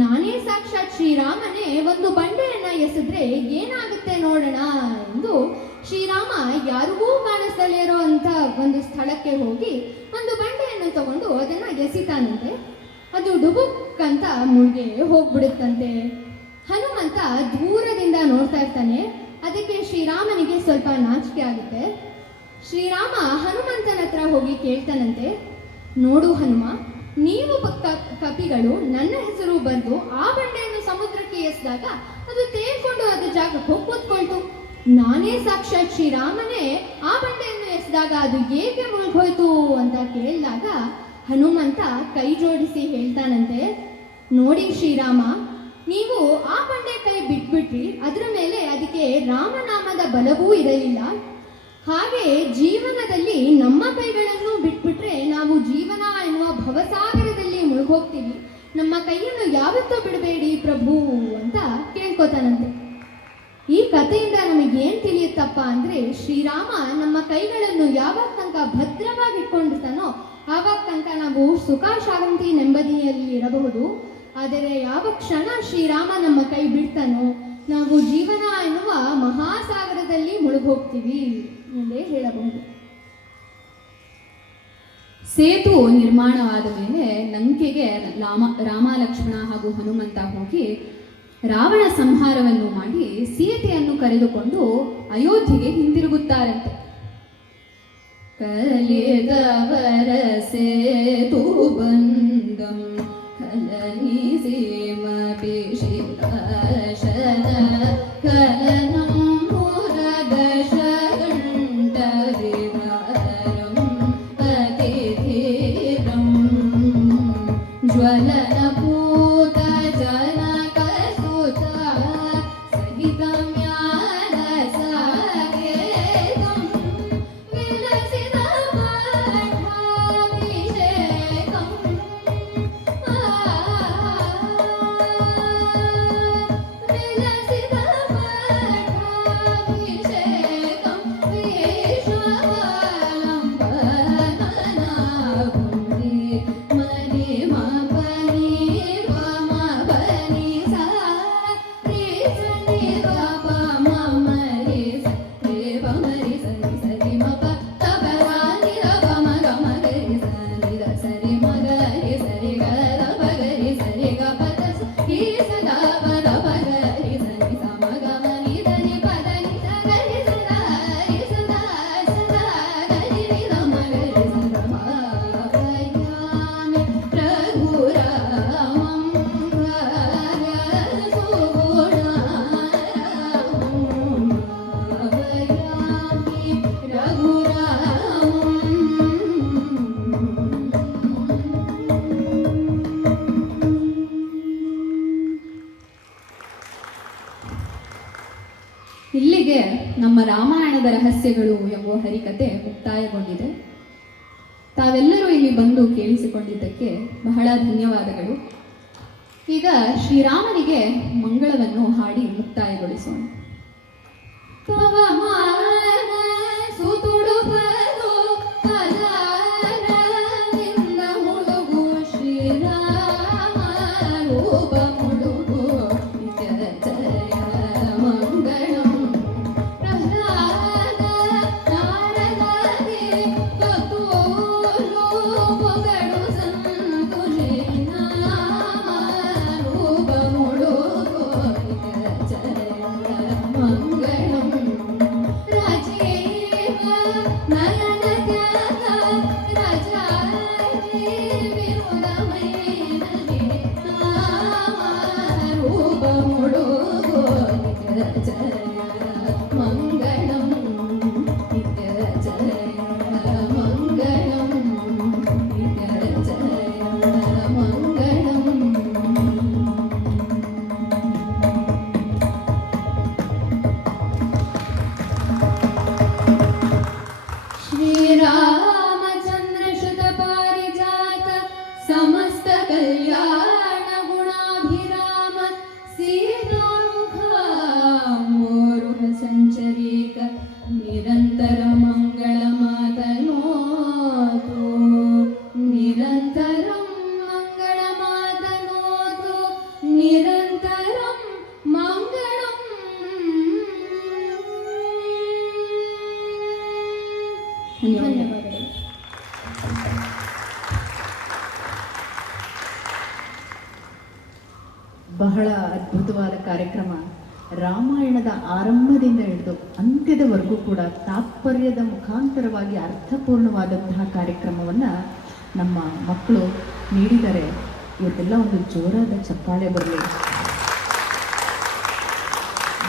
ನಾನೇ ಸಾಕ್ಷಾತ್ ಶ್ರೀರಾಮನೇ ಒಂದು ಬಂಡೆಯನ್ನ ಎಸೆದ್ರೆ ಏನಾಗುತ್ತೆ ನೋಡೋಣ ಎಂದು ಶ್ರೀರಾಮ ಯಾರಿಗೂ ಕಾಣಿಸ್ದಲೇ ಇರೋ ಅಂತ ಒಂದು ಸ್ಥಳಕ್ಕೆ ಹೋಗಿ ಒಂದು ಬಂಡೆಯನ್ನು ತಗೊಂಡು ಅದನ್ನ ಎಸಿತಾನಂತೆ. ಅದು ಡುಬುಕ್ ಅಂತ ಮುಳುಗಿ ಹೋಗ್ಬಿಡುತ್ತಂತೆ. ಹನುಮಂತ ದೂರದಿಂದ ನೋಡ್ತಾ ಇರ್ತಾನೆ. ಅದಕ್ಕೆ ಶ್ರೀರಾಮನಿಗೆ ಸ್ವಲ್ಪ ನಾಚಿಕೆ ಆಗುತ್ತೆ. ಶ್ರೀರಾಮ ಹನುಮಂತನ ಹತ್ರ ಹೋಗಿ ಕೇಳ್ತಾನಂತೆ, ನೋಡು ಹನುಮ, ನೀವು ಕಪಿಗಳು ನನ್ನ ಹೆಸರು ಬರೆದು ಆ ಬಂಡೆಯನ್ನು ಸಮುದ್ರಕ್ಕೆ ಎಸೆದಾಗ ಅದು ತೇಲ್ಕೊಂಡು ಅದ್ರ ಜಾಗಕ್ಕೆ ಹೋಗಿ ಕೂತ್ಕೊಳ್ತು. ನಾನೇ ಸಾಕ್ಷಾತ್ ಶ್ರೀರಾಮನೇ ಆ ಬಂಡೆಯನ್ನು ಎಸೆದಾಗ ಅದು ಏಕೆ ಮುಳುಗೋಯ್ತು ಅಂತ ಕೇಳಿದಾಗ ಹನುಮಂತ ಕೈ ಜೋಡಿಸಿ ಹೇಳ್ತಾನಂತೆ, ನೋಡಿ ಶ್ರೀರಾಮ, ನೀವು ಆ ಬಂಡೆ ಕೈ ಬಿಟ್ಬಿಟ್ರಿ, ಅದರ ಮೇಲೆ ಅದಕ್ಕೆ ರಾಮನಾಮದ ಬಲವೂ ಇರಲಿಲ್ಲ. ಹಾಗೆ ಜೀವನದಲ್ಲಿ ನಮ್ಮ ಕೈಗಳನ್ನು ಬಿಟ್ಬಿಟ್ರೆ ನಾವು ಜೀವನ ಎನ್ನುವ ಭವಸಾಗರದಲ್ಲಿ ಮುಳುಗೋಗ್ತೀವಿ. ನಮ್ಮ ಕೈಯನ್ನು ಯಾವತ್ತೂ ಬಿಡಬೇಡಿ ಪ್ರಭು ಅಂತ ಕೇಳ್ಕೊತಾನಂತೆ. ಈ ಕಥೆಯಿಂದ ನಮಗೇನು ತಿಳಿಯುತ್ತಪ್ಪ ಅಂದ್ರೆ, ಶ್ರೀರಾಮ ನಮ್ಮ ಕೈಗಳನ್ನು ಯಾವಾಗ ತನಕ ಭದ್ರವಾಗಿ ಇಟ್ಕೊಂಡಿರ್ತಾನೋ ಆವಾಗ ತನಕ ನಾವು ಸುಖ ಶಾಂತಿ ನೆಮ್ಮದಿಯಲ್ಲಿ ಇರಬಹುದು. ಆದರೆ ಯಾವ ಕ್ಷಣ ಶ್ರೀರಾಮ ನಮ್ಮ ಕೈ ಬಿಡ್ತಾನೋ ನಾವು ಜೀವನ ಎನ್ನುವ ಮಹಾಸಾಗರದಲ್ಲಿ ಮುಳುಗೋಗ್ತೀವಿ ಎಂದೇ ಹೇಳಬಹುದು. ಸೇತು ನಿರ್ಮಾಣವಾದ ಮೇಲೆ ಲಂಕೆಗೆ ರಾಮ ಲಕ್ಷ್ಮಣ ಹಾಗೂ ಹನುಮಂತ ಹೋಗಿ ರಾವಣ ಸಂಹಾರವನ್ನು ಮಾಡಿ ಸೀತೆಯನ್ನು ಕರೆದುಕೊಂಡು ಅಯೋಧ್ಯೆಗೆ ಹಿಂದಿರುಗುತ್ತಾರಂತೆ. ಕಲಿದವರ ಸೇತು ಬಂದಂ ಕಲನಿಸೀಮ ಪಿಶಿತಾಶನ ಕಲನಂ ಮುರದಶ ಗಂಟ ವಿವರಂ ಅತಿಧೀರಂ ಜ್ವಲನ ಪೂತ ಜನಕ ಇಲ್ಲಿಗೆ ನಮ್ಮ ರಾಮಾಯಣದ ರಹಸ್ಯಗಳು ಎಂಬ ಹರಿಕತೆ ಮುಕ್ತಾಯಗೊಂಡಿದೆ. ತಾವೆಲ್ಲರೂ ಇಲ್ಲಿ ಬಂದು ಕೇಳಿಸಿಕೊಂಡಿದ್ದಕ್ಕೆ ಬಹಳ ಧನ್ಯವಾದಗಳು. ಈಗ ಶ್ರೀರಾಮನಿಗೆ ಮಂಗಳವನ್ನು ಹಾಡಿ ಮುಕ್ತಾಯಗೊಳಿಸೋಣ. समस्त कल्याण गुणाभिराम सीतामुख मोरुह संचरीक निरंतर मंगल मातनोतु निरंतरं मंगल मातनोतु निरंतरं मंगलम् धन्यवाद. ಬಹಳ ಅದ್ಭುತವಾದ ಕಾರ್ಯಕ್ರಮ. ರಾಮಾಯಣದ ಆರಂಭದಿಂದ ಹಿಡಿದು ಅಂತ್ಯದವರೆಗೂ ಕೂಡ ತಾತ್ಪರ್ಯದ ಮುಖಾಂತರವಾಗಿ ಅರ್ಥಪೂರ್ಣವಾದಂತಹ ಕಾರ್ಯಕ್ರಮವನ್ನು ನಮ್ಮ ಮಕ್ಕಳು ನೀಡಿದ್ದಾರೆ. ಇವತ್ತೆಲ್ಲ ಒಂದು ಜೋರಾದ ಚಪ್ಪಾಳೆ ಬರಲಿ.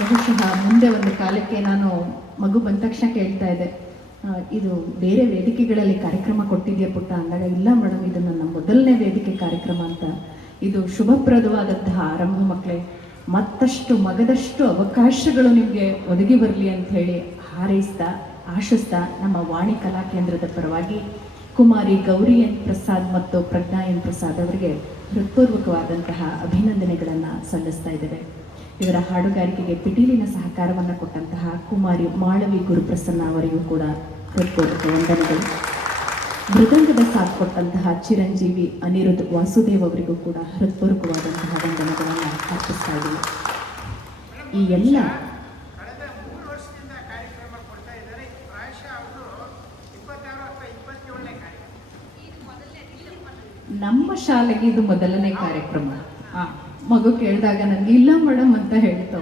ಬಹುಶಃ ಮುಂದೆ ಒಂದು ಕಾಲಕ್ಕೆ ನಾನು ಮಗು ಬಂದ ತಕ್ಷಣ ಕೇಳ್ತಾ ಇದ್ದೆ, ಇದು ಬೇರೆ ವೇದಿಕೆಗಳಲ್ಲಿ ಕಾರ್ಯಕ್ರಮ ಕೊಟ್ಟಿದೆಯಾ ಪುಟ್ಟ ಅಂದಾಗ, ಇಲ್ಲ ಮೇಡಮ್ ಇದು ನನ್ನ ಮೊದಲನೇ ವೇದಿಕೆ ಕಾರ್ಯಕ್ರಮ ಅಂತ. ಇದು ಶುಭಪ್ರದವಾದಂತಹ ಆರಂಭ ಮಕ್ಕಳೇ. ಮತ್ತಷ್ಟು ಮಗದಷ್ಟು ಅವಕಾಶಗಳು ನಿಮಗೆ ಒದಗಿ ಬರಲಿ ಅಂತ ಹೇಳಿ ಹಾರೈಸ್ತಾ ಆಶಿಸ್ತಾ ನಮ್ಮ ವಾಣಿ ಕಲಾ ಕೇಂದ್ರದ ಪರವಾಗಿ ಕುಮಾರಿ ಗೌರಿ ಎನ್ ಪ್ರಸಾದ್ ಮತ್ತು ಪ್ರಜ್ಞಾ ಎನ್ ಪ್ರಸಾದ್ ಅವರಿಗೆ ಹೃತ್ಪೂರ್ವಕವಾದಂತಹ ಅಭಿನಂದನೆಗಳನ್ನು ಸಲ್ಲಿಸ್ತಾ ಇದ್ದೇವೆ. ಇವರ ಹಾಡುಗಾರಿಕೆಗೆ ಪಿಟೀಲಿನ ಸಹಕಾರವನ್ನು ಕೊಟ್ಟಂತಹ ಕುಮಾರಿ ಮಾಳವಿ ಗುರುಪ್ರಸನ್ನ ಅವರಿಗೂ ಕೂಡ ಹೃತ್ಪೂರ್ವಕ ವಂದನೆಗಳು. ಮೃದಂಗದ ಸಾಥ್ ಕೊಟ್ಟಂತಹ ಚಿರಂಜೀವಿ ಅನಿರುದ್ಧ್ ವಾಸುದೇವ್ ಅವರಿಗೂ ಕೂಡ ಹೃತ್ಪೂರ್ವಕವಾದಂತಹ ವಂದನೆಗಳನ್ನು ಅರ್ಪಿಸ್ತಾ ಇದ್ದೀವಿ. ಈ ಎಲ್ಲ ನಮ್ಮ ಶಾಲೆಗೆ ಇದು ಮೊದಲನೇ ಕಾರ್ಯಕ್ರಮ. ಮಗು ಕೇಳಿದಾಗ ನನಗೆ ಇಲ್ಲ ಮೇಡಮ್ ಅಂತ ಹೇಳ್ತು.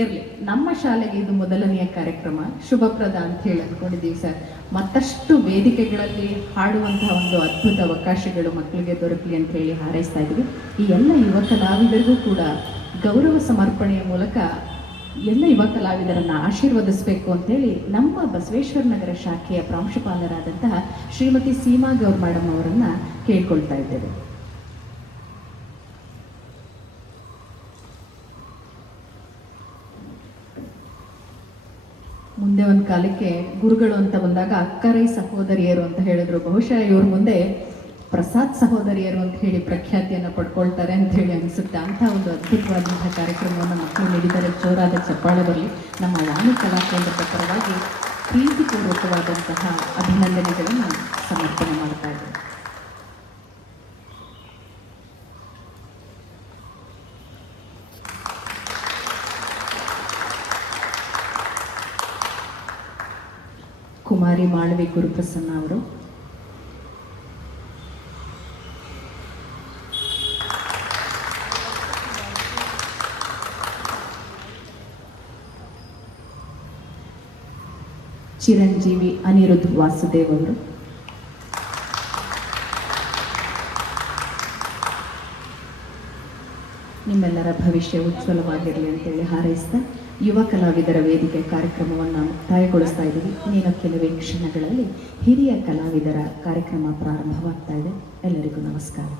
ಇರಲಿ, ನಮ್ಮ ಶಾಲೆಗೆ ಇದು ಮೊದಲನೆಯ ಕಾರ್ಯಕ್ರಮ, ಶುಭಪ್ರದ ಅಂತ ಹೇಳಿ ಅಂದ್ಕೊಂಡಿದ್ದೀವಿ ಸರ್. ಮತ್ತಷ್ಟು ವೇದಿಕೆಗಳಲ್ಲಿ ಹಾಡುವಂತಹ ಒಂದು ಅದ್ಭುತ ಅವಕಾಶಗಳು ಮಕ್ಕಳಿಗೆ ದೊರಕಲಿ ಅಂತ ಹೇಳಿ ಹಾರೈಸ್ತಾ ಇದ್ದೀವಿ. ಈ ಎಲ್ಲ ಯುವ ಕಲಾವಿದರಿಗೂ ಕೂಡ ಗೌರವ ಸಮರ್ಪಣೆಯ ಮೂಲಕ ಎಲ್ಲ ಯುವ ಕಲಾವಿದರನ್ನು ಆಶೀರ್ವದಿಸಬೇಕು ಅಂತೇಳಿ ನಮ್ಮ ಬಸವೇಶ್ವರ ನಗರ ಶಾಖೆಯ ಪ್ರಾಂಶುಪಾಲರಾದಂತಹ ಶ್ರೀಮತಿ ಸೀಮಾ ಗೌರ್ ಮೇಡಮ್ ಅವರನ್ನು ಕೇಳ್ಕೊಳ್ತಾ ಇದ್ದೇವೆ. ಮುಂದೆ ಒಂದು ಕಾಲಕ್ಕೆ ಗುರುಗಳು ಅಂತ ಬಂದಾಗ ಅಕ್ಕರೈ ಸಹೋದರಿಯರು ಅಂತ ಹೇಳಿದ್ರು. ಬಹುಶಃ ಇವ್ರ ಮುಂದೆ ಪ್ರಸಾದ್ ಸಹೋದರಿಯರು ಅಂತ ಹೇಳಿ ಪ್ರಖ್ಯಾತಿಯನ್ನು ಪಡ್ಕೊಳ್ತಾರೆ ಅಂತ ಹೇಳಿ ಅನಿಸುತ್ತೆ. ಅಂಥ ಒಂದು ಅದ್ಭುತವಾದಂತಹ ಕಾರ್ಯಕ್ರಮವನ್ನು ಮಕ್ಕಳು ನೀಡಿದರೆ ಜೋರಾದ ಚಪ್ಪಾಳೆ ಬರಲಿ. ನಮ್ಮ ವಾಣಿ ಕಲಾ ಕೇಂದ್ರದ ಪರವಾಗಿ ಪ್ರೀತಿಪೂರ್ವಕವಾದಂತಹ ಅಭಿನಂದನೆಗಳನ್ನು ಸಮರ್ಪಣೆ ಮಾಡ್ತಾ ಇದ್ದಾರೆ. ಕುಮಾರಿ ಮಾಳವಿ ಗುರುಪ್ರಸನ್ನ ಅವರು ಚಿರಂಜೀವಿ ಅನಿರುದ್ಧ್ ವಾಸುದೇವ್ ಅವರು ನಿಮ್ಮೆಲ್ಲರ ಭವಿಷ್ಯ ಉಜ್ವಲವಾಗಿರಲಿ ಅಂತೇಳಿ ಹಾರೈಸ್ತಾ ಯುವ ಕಲಾವಿದರ ವೇದಿಕೆ ಕಾರ್ಯಕ್ರಮವನ್ನು ಮುಕ್ತಾಯಗೊಳಿಸ್ತಾ ಇದ್ದೀವಿ. ಇನ್ನೇನು ಕೆಲವೇ ಕ್ಷಣಗಳಲ್ಲಿ ಹಿರಿಯ ಕಲಾವಿದರ ಕಾರ್ಯಕ್ರಮ ಪ್ರಾರಂಭವಾಗ್ತಾ ಇದೆ. ಎಲ್ಲರಿಗೂ ನಮಸ್ಕಾರ.